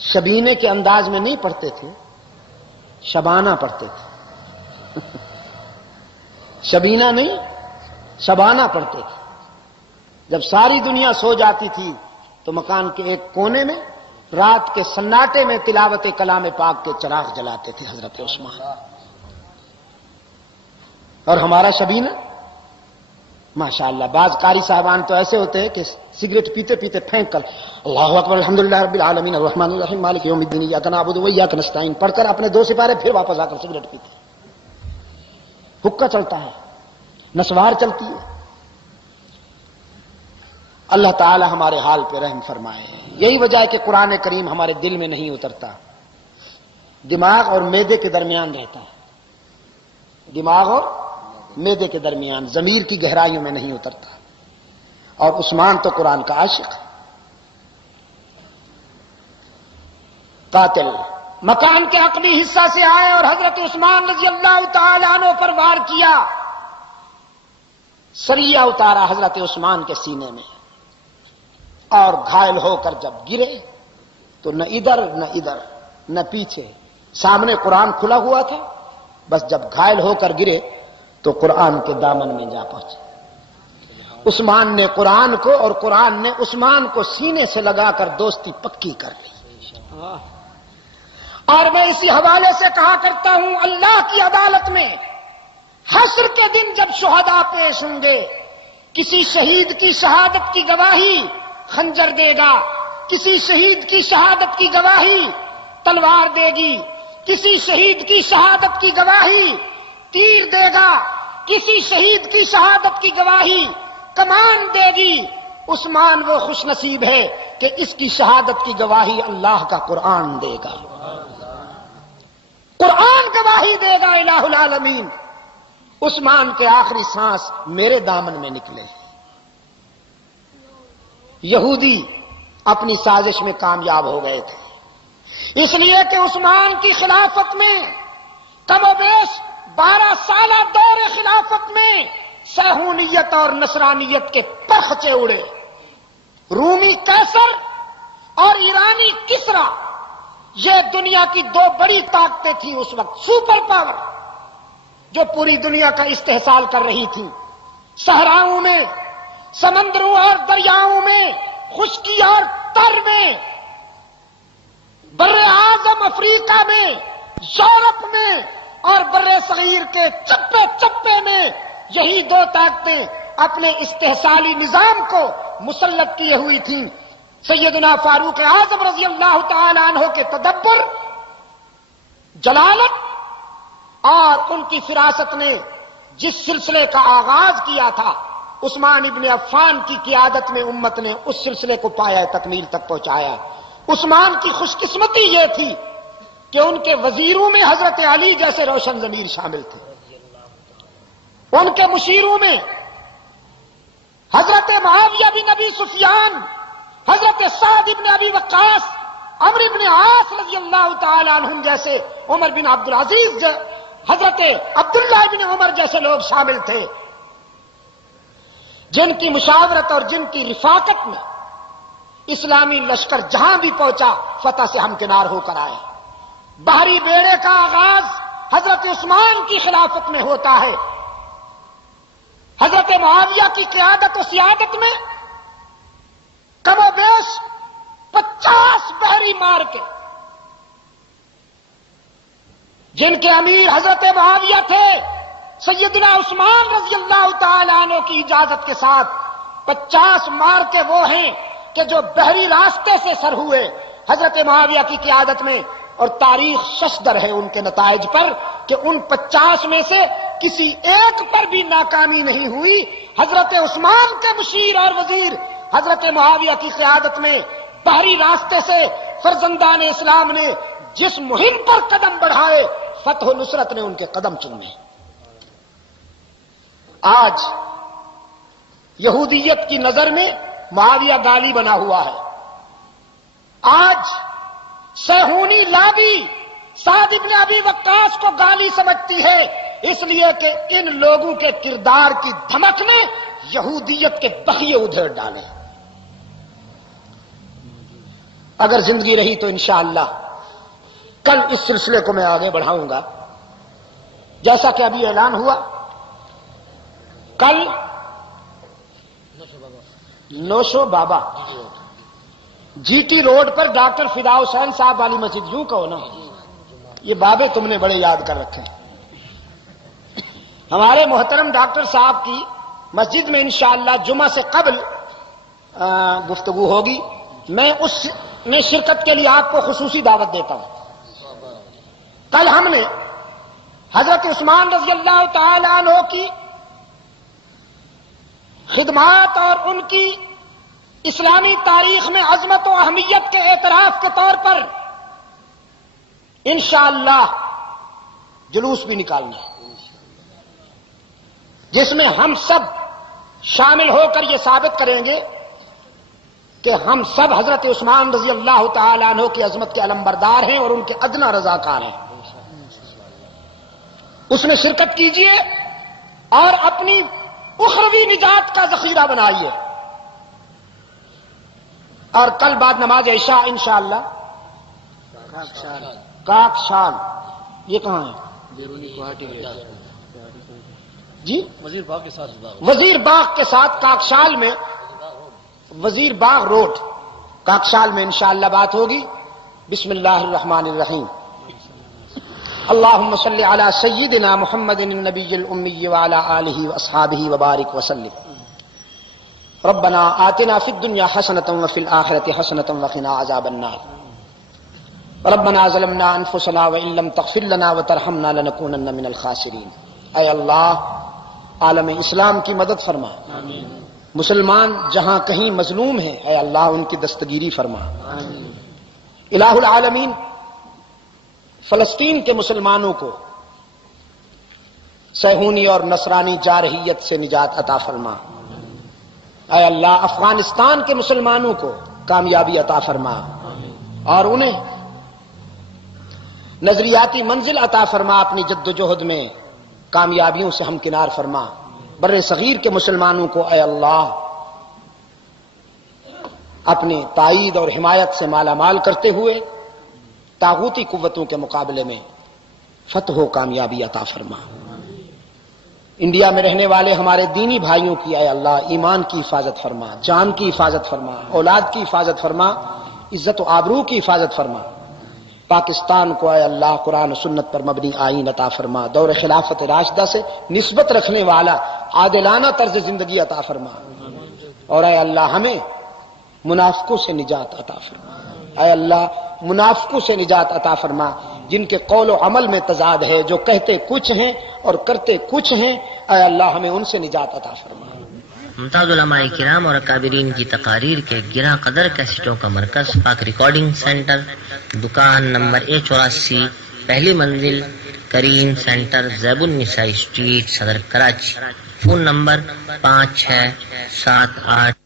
شبینے کے انداز میں نہیں پڑھتے تھے، شبانہ پڑھتے تھے۔ شبینہ نہیں، شبانہ پڑھتے تھے۔ جب ساری دنیا سو جاتی تھی تو مکان کے ایک کونے میں رات کے سناٹے میں تلاوت کلام پاک کے چراغ جلاتے تھے حضرت عثمان۔ اور ہمارا شبینہ ماشاءاللہ، بعض قاری صاحبان تو ایسے ہوتے ہیں کہ سگریٹ پیتے پیتے پھینک کر اللہ اکبر الحمدللہ رب العالمین الرحمن الرحیم مالک یوم الدین ایاک نعبد و ایاک نستعین پڑھ کر اپنے 2 سپارے پھر واپس آ کر سگریٹ پیتے۔ حقہ چلتا ہے، نسوار چلتی ہے۔ اللہ تعالی ہمارے حال پہ رحم فرمائے۔ یہی وجہ ہے کہ قرآن کریم ہمارے دل میں نہیں اترتا، دماغ اور معدے کے درمیان رہتا ہے، دماغ اور معدے کے درمیان، ضمیر کی گہرائیوں میں نہیں اترتا۔ اور عثمان تو قرآن کا عاشق ہے۔ قاتل مکان کے عقبی حصہ سے آئے اور حضرت عثمان رضی اللہ تعالی عنہ پر وار کیا، سریہ اتارا حضرت عثمان کے سینے میں، اور گھائل ہو کر جب گرے تو نہ ادھر نہ ادھر نہ پیچھے، سامنے قرآن کھلا ہوا تھا، بس جب گھائل ہو کر گرے تو قرآن کے دامن میں جا پہنچے۔ عثمان نے قرآن کو اور قرآن نے عثمان کو سینے سے لگا کر دوستی پکی کر لی۔ اور میں اسی حوالے سے کہا کرتا ہوں، اللہ کی عدالت میں حشر کے دن جب شہداء پیش ہوں گے، کسی شہید کی شہادت کی گواہی خنجر دے گا، کسی شہید کی شہادت کی گواہی تلوار دے گی، کسی شہید کی شہادت کی گواہی تیر دے گا، کسی شہید کی شہادت کی گواہی کمان دے گی۔ عثمان وہ خوش نصیب ہے کہ اس کی شہادت کی گواہی اللہ کا قرآن دے گا، قرآن گواہی دے گا الہ العالمین۔ عثمان کے آخری سانس میرے دامن میں نکلے۔ یہودی اپنی سازش میں کامیاب ہو گئے تھے، اس لیے کہ عثمان کی خلافت میں کم و بیش 12 سالہ دور خلافت میں صہیونیت اور نصرانیت کے پرخچے اڑے۔ رومی قیصر اور ایرانی کسرا، یہ دنیا کی 2 بڑی طاقتیں تھیں اس وقت، سپر پاور، جو پوری دنیا کا استحصال کر رہی تھیں۔ صحراؤں میں، سمندروں اور دریاؤں میں، خشکی اور تر میں، بر اعظم افریقہ میں، یورپ میں اور بر صغیر کے چپے چپے میں یہی 2 طاقتیں اپنے استحصالی نظام کو مسلط کیے ہوئی تھیں۔ سیدنا فاروق اعظم رضی اللہ تعالی عنہ کے تدبر، جلالت اور ان کی فراست نے جس سلسلے کا آغاز کیا تھا عثمان ابن عفان کی قیادت میں امت نے اس سلسلے کو پایا، تکمیل تک پہنچایا۔ عثمان کی خوش قسمتی یہ تھی کہ ان کے وزیروں میں حضرت علی جیسے روشن ضمیر شامل تھے، ان کے مشیروں میں حضرت معاویہ بن ابی سفیان، حضرت سعد بن ابی وقاص، عمرو بن عاص رضی اللہ تعالی عنہم جیسے، عمر بن عبد العزیز، حضرت عبداللہ بن عمر جیسے لوگ شامل تھے، جن کی مشاورت اور جن کی رفاقت میں اسلامی لشکر جہاں بھی پہنچا فتح سے ہمکنار ہو کر آئے۔ بحری بیڑے کا آغاز حضرت عثمان کی خلافت میں ہوتا ہے، حضرت معاویہ کی قیادت و سیادت میں کم و بیش 50 بحری مار کے، جن کے امیر حضرت معاویہ تھے، سیدنا عثمان رضی اللہ تعالی عنہ کی اجازت کے ساتھ 50 مار کے وہ ہیں کہ جو بحری راستے سے سر ہوئے حضرت معاویہ کی قیادت میں، اور تاریخ ششدر ہے ان کے نتائج پر کہ ان 50 میں سے کسی ایک پر بھی ناکامی نہیں ہوئی۔ حضرت عثمان کے مشیر اور وزیر حضرت معاویہ کی قیادت میں بحری راستے سے فرزندان اسلام نے جس مہم پر قدم بڑھائے، فتح و نصرت نے ان کے قدم چومے۔ آج یہودیت کی نظر میں معاویہ گالی بنا ہوا ہے، آج صہیونی لابی سعد بن ابی وقاص کو گالی سمجھتی ہے، اس لیے کہ ان لوگوں کے کردار کی دھمک نے یہودیت کے بخیے ادھیڑ ڈالے۔ اگر زندگی رہی تو انشاءاللہ کل اس سلسلے کو میں آگے بڑھاؤں گا، جیسا کہ ابھی اعلان ہوا کل نوشو بابا جی ٹی روڈ پر ڈاکٹر فدا حسین صاحب والی مسجد، یوں کہو نا، یہ بابے تم نے بڑے یاد کر رکھے ہیں۔ ہمارے محترم ڈاکٹر صاحب کی مسجد میں انشاءاللہ جمعہ سے قبل گفتگو ہوگی، میں اس میں شرکت کے لیے آپ کو خصوصی دعوت دیتا ہوں۔ کل ہم نے حضرت عثمان رضی اللہ تعالی عنہ کی خدمات اور ان کی اسلامی تاریخ میں عظمت و اہمیت کے اعتراف کے طور پر انشاءاللہ جلوس بھی نکالنا ہے، جس میں ہم سب شامل ہو کر یہ ثابت کریں گے کہ ہم سب حضرت عثمان رضی اللہ تعالی عنہ کی عظمت کے علمبردار ہیں اور ان کے ادنا رضاکار ہیں۔ اس میں شرکت کیجیے اور اپنی اخروی نجات کا ذخیرہ بنائیے۔ اور کل بعد نماز عشاء انشاءاللہ کاکشال، یہ کہاں ہے جی؟ وزیر باغ کے ساتھ کاکشال میں، وزیر باغ روڈ کاکشال میں انشاءاللہ بات ہوگی۔ بسم اللہ الرحمن الرحیم۔ اللہم صلی علی سیدنا محمد النبی الامی وعلی آلہ واصحابہ وبارک وسلم۔ ربنا آتنا فی الدنیا حسنۃ وفی الآخرۃ حسنۃ وقنا عذاب النار۔ ربنا ظلمنا انفسنا وان لم تغفر لنا وترحمنا لنکونن من الخاسرین۔ اے اللہ عالم اسلام کی مدد فرما، مسلمان جہاں کہیں مظلوم ہیں اے اللہ ان کی دستگیری فرما۔ الہ العالمین فلسطین کے مسلمانوں کو صہیونی اور نصرانی جارحیت سے نجات عطا فرما۔ اے اللہ افغانستان کے مسلمانوں کو کامیابی عطا فرما اور انہیں نظریاتی منزل عطا فرما، اپنی جد و جہد میں کامیابیوں سے ہمکنار فرما۔ بر صغیر کے مسلمانوں کو اے اللہ اپنی تائید اور حمایت سے مالا مال کرتے ہوئے طاغوتی قوتوں کے مقابلے میں فتح و کامیابی عطا فرما۔ انڈیا میں رہنے والے ہمارے دینی بھائیوں کی اے اللہ ایمان کی حفاظت فرما، جان کی حفاظت فرما، اولاد کی حفاظت فرما، عزت و آبرو کی حفاظت فرما۔ پاکستان کو اے اللہ قرآن و سنت پر مبنی آئین عطا فرما، دور خلافت راشدہ سے نسبت رکھنے والا عادلانہ طرز زندگی عطا فرما، اور اے اللہ ہمیں منافقوں سے نجات عطا فرما۔ اے اللہ منافقوں سے نجات عطا فرما، جن کے قول و عمل میں تضاد ہے، جو کہتے کچھ ہیں اور کرتے کچھ ہیں، اے اللہ ہمیں ان سے نجات عطا فرما۔ ممتاز علماء کرام اور اکابرین کی تقاریر کے گراں قدر کیسٹوں کا مرکز پاک ریکارڈنگ سینٹر، دکان نمبر A84، پہلی منزل، کریم سینٹر، زیب النساء اسٹریٹ، صدر کراچی۔ Phone number 5678